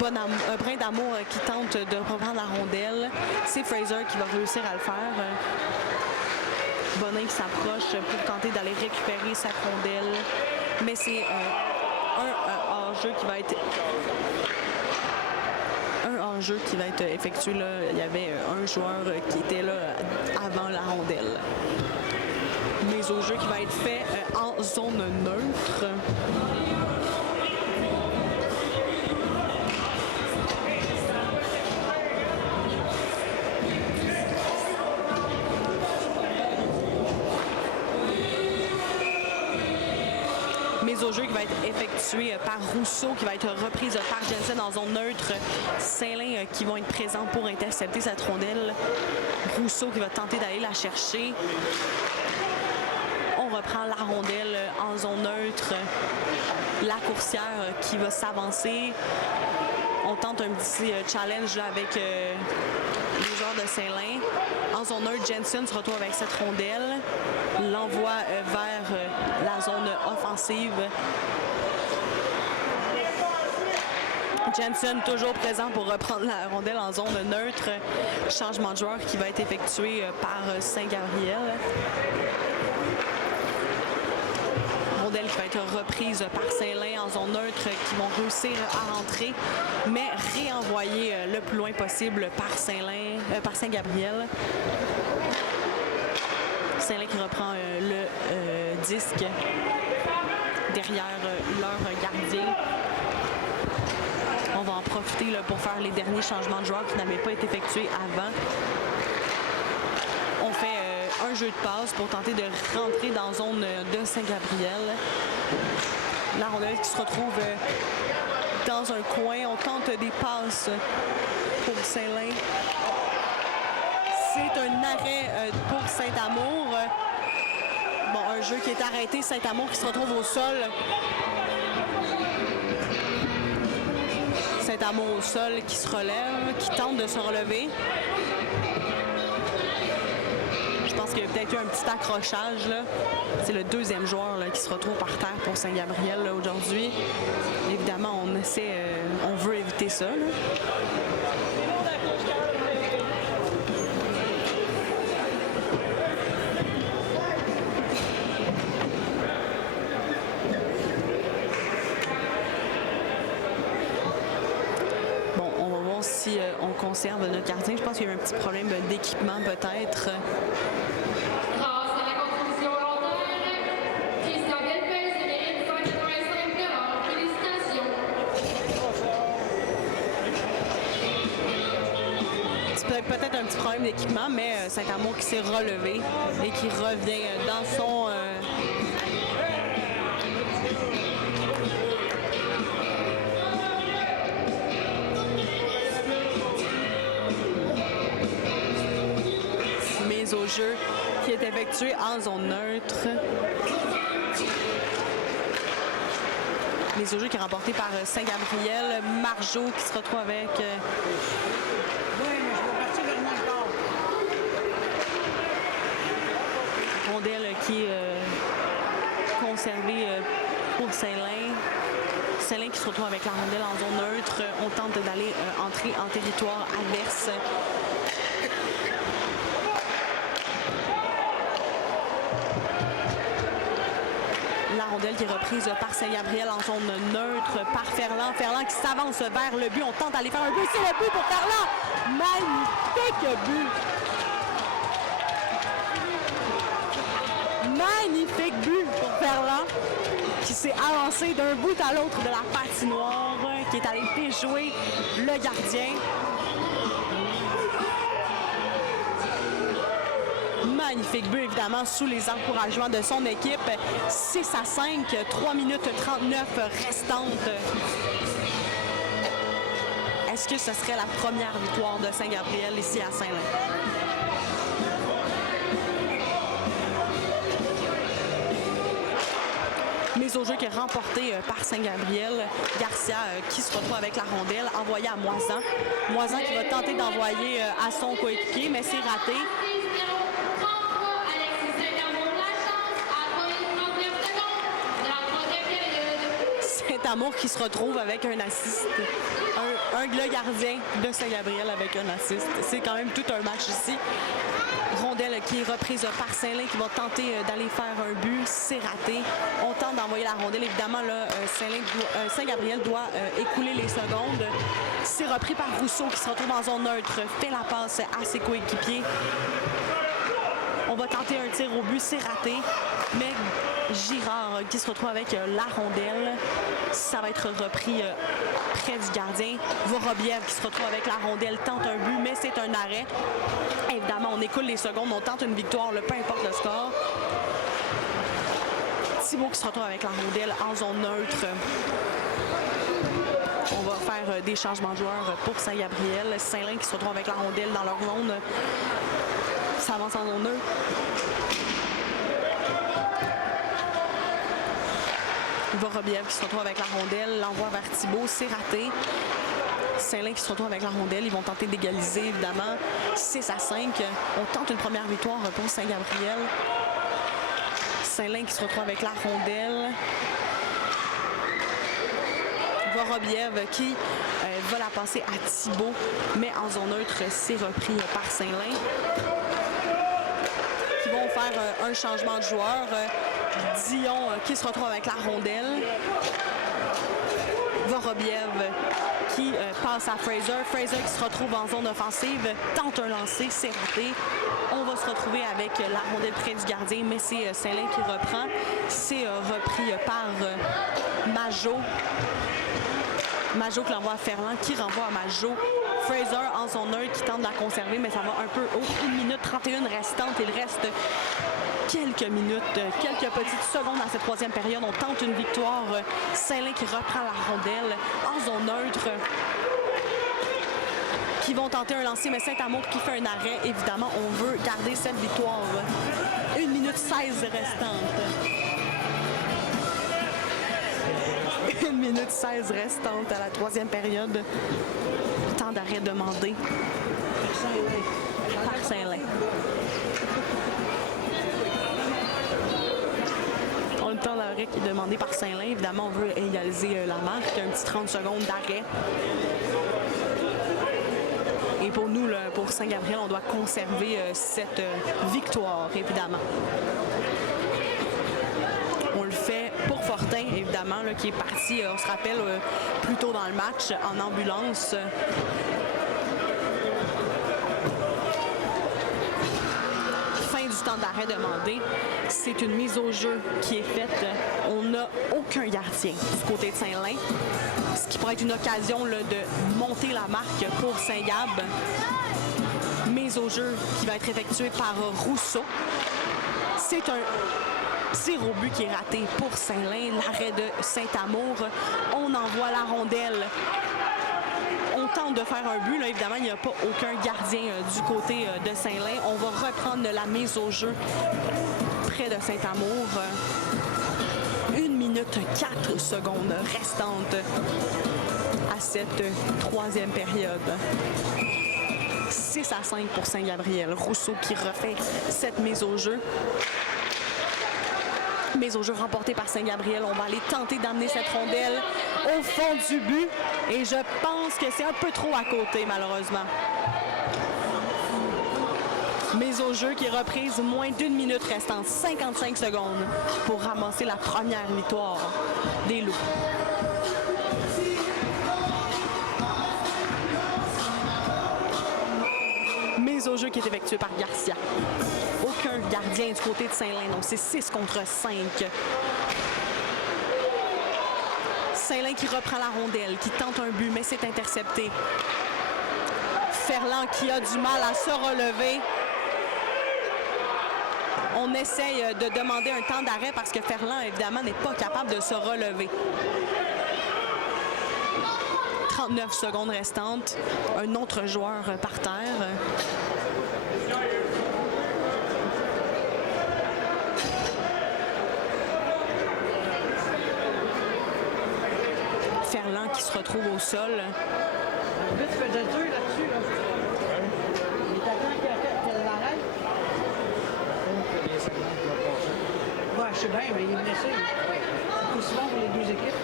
Un brin d'amour qui tente de reprendre la rondelle. C'est Fraser qui va réussir à le faire. Bonin qui s'approche pour tenter d'aller récupérer sa rondelle. Mais c'est un hors-jeu qui va être... Un hors-jeu qui va être effectué. Là. Il y avait un joueur qui était là avant la rondelle. Mise au jeu qui va être fait en zone neutre. Mise au jeu qui va être effectuée par Rousseau, qui va être reprise par Jensen en zone neutre. Saint-Lin qui vont être présents pour intercepter cette rondelle. Rousseau qui va tenter d'aller la chercher. On reprend la rondelle en zone neutre. La coursière qui va s'avancer. On tente un petit challenge là, avec les joueurs de Saint-Lin. En zone neutre, Jensen se retrouve avec cette rondelle. L'envoie vers la zone offensive. Jensen toujours présent pour reprendre la rondelle en zone neutre. Changement de joueur qui va être effectué par Saint-Gabriel. Rondelle qui va être reprise par Saint-Lin en zone neutre, qui vont réussir à rentrer, mais réenvoyer le plus loin possible par Saint-Gabriel. Saint-Lin qui reprend le disque derrière leur gardien. On va en profiter là, pour faire les derniers changements de joueurs qui n'avaient pas été effectués avant. On fait un jeu de passe pour tenter de rentrer dans la zone de Saint-Gabriel. La rondelle qui se retrouve dans un coin. On tente des passes pour Saint-Lin. C'est un arrêt pour Saint-Amour. Bon, un jeu qui est arrêté. Saint-Amour qui se retrouve au sol. Saint-Amour au sol qui se relève, qui tente de se relever. Je pense qu'il y a peut-être eu un petit accrochage. C'est le deuxième joueur là, qui se retrouve par terre pour Saint-Gabriel aujourd'hui. Évidemment, on veut éviter ça. Là. Bon, on va voir si on conserve notre gardien. Je pense qu'il y a eu un petit problème d'équipement peut-être. Peut-être un petit problème d'équipement, mais Saint-Amour qui s'est relevé et qui revient dans son... mise au jeu qui est effectuée en zone neutre. Mise au jeu qui est remportée par Saint-Gabriel. Margeau qui se retrouve avec... rondelle qui est conservée pour Saint-Lin. Saint-Lin qui se retrouve avec la rondelle en zone neutre. On tente d'aller entrer en territoire adverse. rondelle qui est reprise par Saint-Gabriel en zone neutre par Ferland. Ferland qui s'avance vers le but. On tente d'aller faire un but. C'est le but pour Ferland. Magnifique but. Magnifique but pour Ferland qui s'est avancé d'un bout à l'autre de la patinoire, qui est allé déjouer le gardien. Magnifique but, évidemment, sous les encouragements de son équipe. 6-5, 3 minutes 39 restantes. Est-ce que ce serait la première victoire de Saint-Gabriel ici à Saint-Lin? Mise au jeu qui est remportée par Saint-Gabriel. Garcia qui se retrouve avec la rondelle, envoyée à Moisan. Moisan qui va tenter d'envoyer à son coéquipier, mais c'est raté. Saint-Amour qui se retrouve avec un assist. Le gardien de Saint-Gabriel avec un assist. C'est quand même tout un match ici. Rondelle qui est reprise par Saint-Lin qui va tenter d'aller faire un but. C'est raté. On tente d'envoyer la rondelle. Évidemment, là, Saint-Gabriel doit écouler les secondes. C'est repris par Rousseau qui se retrouve en zone neutre. Fait la passe à ses coéquipiers. On va tenter un tir au but. C'est raté. Mais Girard qui se retrouve avec la rondelle. Ça va être repris près du gardien. Vorobiev qui se retrouve avec la rondelle, tente un but, mais c'est un arrêt. Évidemment, on écoule les secondes, on tente une victoire, peu importe le score. Thibault qui se retrouve avec la rondelle en zone neutre. On va faire des changements de joueurs pour Saint-Gabriel. Saint-Lin qui se retrouve avec la rondelle dans leur zone. Ça avance en zone neutre. Vorobiev qui se retrouve avec la rondelle, l'envoie vers Thibault, c'est raté. Saint-Lin qui se retrouve avec la rondelle, ils vont tenter d'égaliser évidemment. 6-5, on tente une première victoire pour Saint-Gabriel. Saint-Lin qui se retrouve avec la rondelle. Vorobiev qui va la passer à Thibault, mais en zone neutre, c'est repris par Saint-Lin. Qui vont faire un changement de joueur. Dion qui se retrouve avec la rondelle. Vorobiev qui passe à Fraser. Fraser qui se retrouve en zone offensive, tente un lancer, c'est raté. On va se retrouver avec la rondelle près du gardien, mais c'est Saint-Lin qui reprend. C'est repris par Majot. Majot qui l'envoie à Ferland, qui renvoie à Majot. Fraser en zone neutre qui tente de la conserver, mais ça va un peu haut. 1 minute 31 restante. Il reste quelques minutes, quelques petites secondes dans cette troisième période. On tente une victoire. Saint-Lin qui reprend la rondelle en zone neutre. Qui vont tenter un lancer, mais Saint-Amour qui fait un arrêt. Évidemment, on veut garder cette victoire. 1 minute 16 restante. 1 minute 16 restante à la troisième période. Temps d'arrêt demandé par Saint-Lin. On a le temps d'arrêt qui est demandé par Saint-Lin. Évidemment, on veut égaliser la marque. Un petit 30 secondes d'arrêt. Et pour nous, là, pour Saint-Gabriel, on doit conserver cette victoire, évidemment. On le fait pour Fortin, évidemment, là, qui est parti, on se rappelle, plus tôt dans le match, en ambulance. Fin du temps d'arrêt demandé. C'est une mise au jeu qui est faite. On n'a aucun gardien du côté de Saint-Lin. Ce qui pourrait être une occasion là, de monter la marque pour Saint-Gab. Mise au jeu qui va être effectuée par Rousseau. C'est un tir au but qui est raté pour Saint-Lin. L'arrêt de Saint-Amour. On envoie la rondelle. On tente de faire un but. Là, évidemment, il n'y a pas aucun gardien du côté de Saint-Lin. On va reprendre la mise au jeu près de Saint-Amour. 1 minute 4 secondes restantes à cette troisième période. 6-5 pour Saint-Gabriel. Rousseau qui refait cette mise au jeu. Mise au jeu remportée par Saint-Gabriel. On va aller tenter d'amener cette rondelle au fond du but. Et je pense que c'est un peu trop à côté, malheureusement. Mise au jeu qui est reprise, moins d'1 minute restant 55 secondes pour ramasser la première victoire des Loups. Mise au jeu qui est effectuée par Garcia. Aucun gardien du côté de Saint-Lin, donc c'est 6 contre 5. Saint-Lin qui reprend la rondelle, qui tente un but, mais c'est intercepté. Ferland qui a du mal à se relever. On essaye de demander un temps d'arrêt parce que Ferland, évidemment, n'est pas capable de se relever. 39 secondes restantes. Un autre joueur par terre. Ferland qui se retrouve au sol. Vite, tu fais déjà 2 là-dessus, là. Il t'attend qu'elle l'arrête. Ouais, je sais bien, mais il est blessé. C'est aussi bon pour les deux équipes.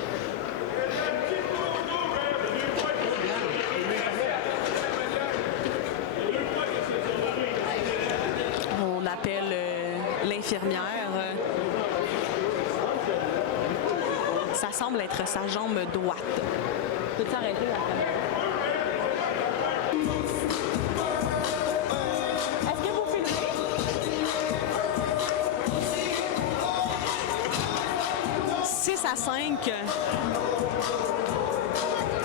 On appelle l'infirmière. Ça semble être sa jambe droite. Peux-tu arrêter la caméra? Est-ce que vous filmez? « 6-5.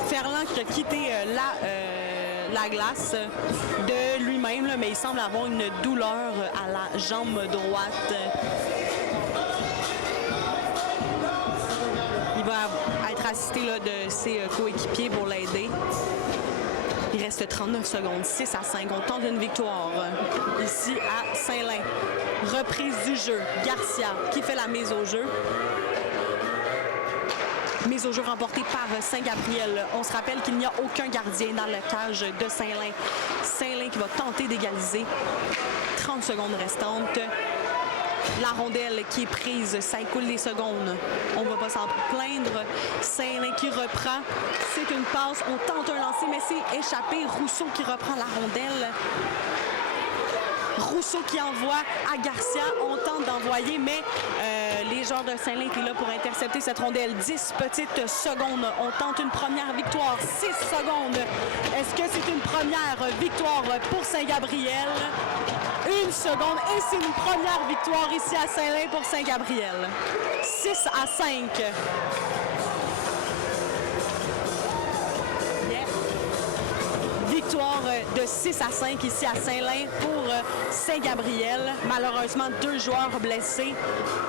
Ferland qui a quitté la glace de lui-même, mais il semble avoir une douleur à la jambe droite. Il va être assisté là, de ses coéquipiers pour l'aider. Il reste 39 secondes, 6-5. On tente une victoire ici à Saint-Lin. Reprise du jeu. Garcia qui fait la mise au jeu. Mise au jeu remportée par Saint-Gabriel. On se rappelle qu'il n'y a aucun gardien dans le cage de Saint-Lin. Saint-Lin qui va tenter d'égaliser. 30 secondes restantes. La rondelle qui est prise, ça écoule des secondes. On ne va pas s'en plaindre. Saint-Lin qui reprend. C'est une passe. On tente un lancer, mais c'est échappé. Rousseau qui reprend la rondelle. Rousseau qui envoie à Garcia. On tente d'envoyer, mais les joueurs de Saint-Lin étaient là pour intercepter cette rondelle. 10 petites secondes. On tente une première victoire. 6 secondes. Est-ce que c'est une première victoire pour Saint-Gabriel? 1 seconde et c'est une première victoire ici à Saint-Lin pour Saint-Gabriel. 6-5. Victoire de 6-5 ici à Saint-Lin pour Saint-Gabriel. Malheureusement, 2 joueurs blessés.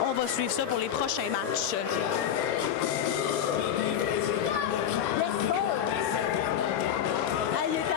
On va suivre ça pour les prochains matchs.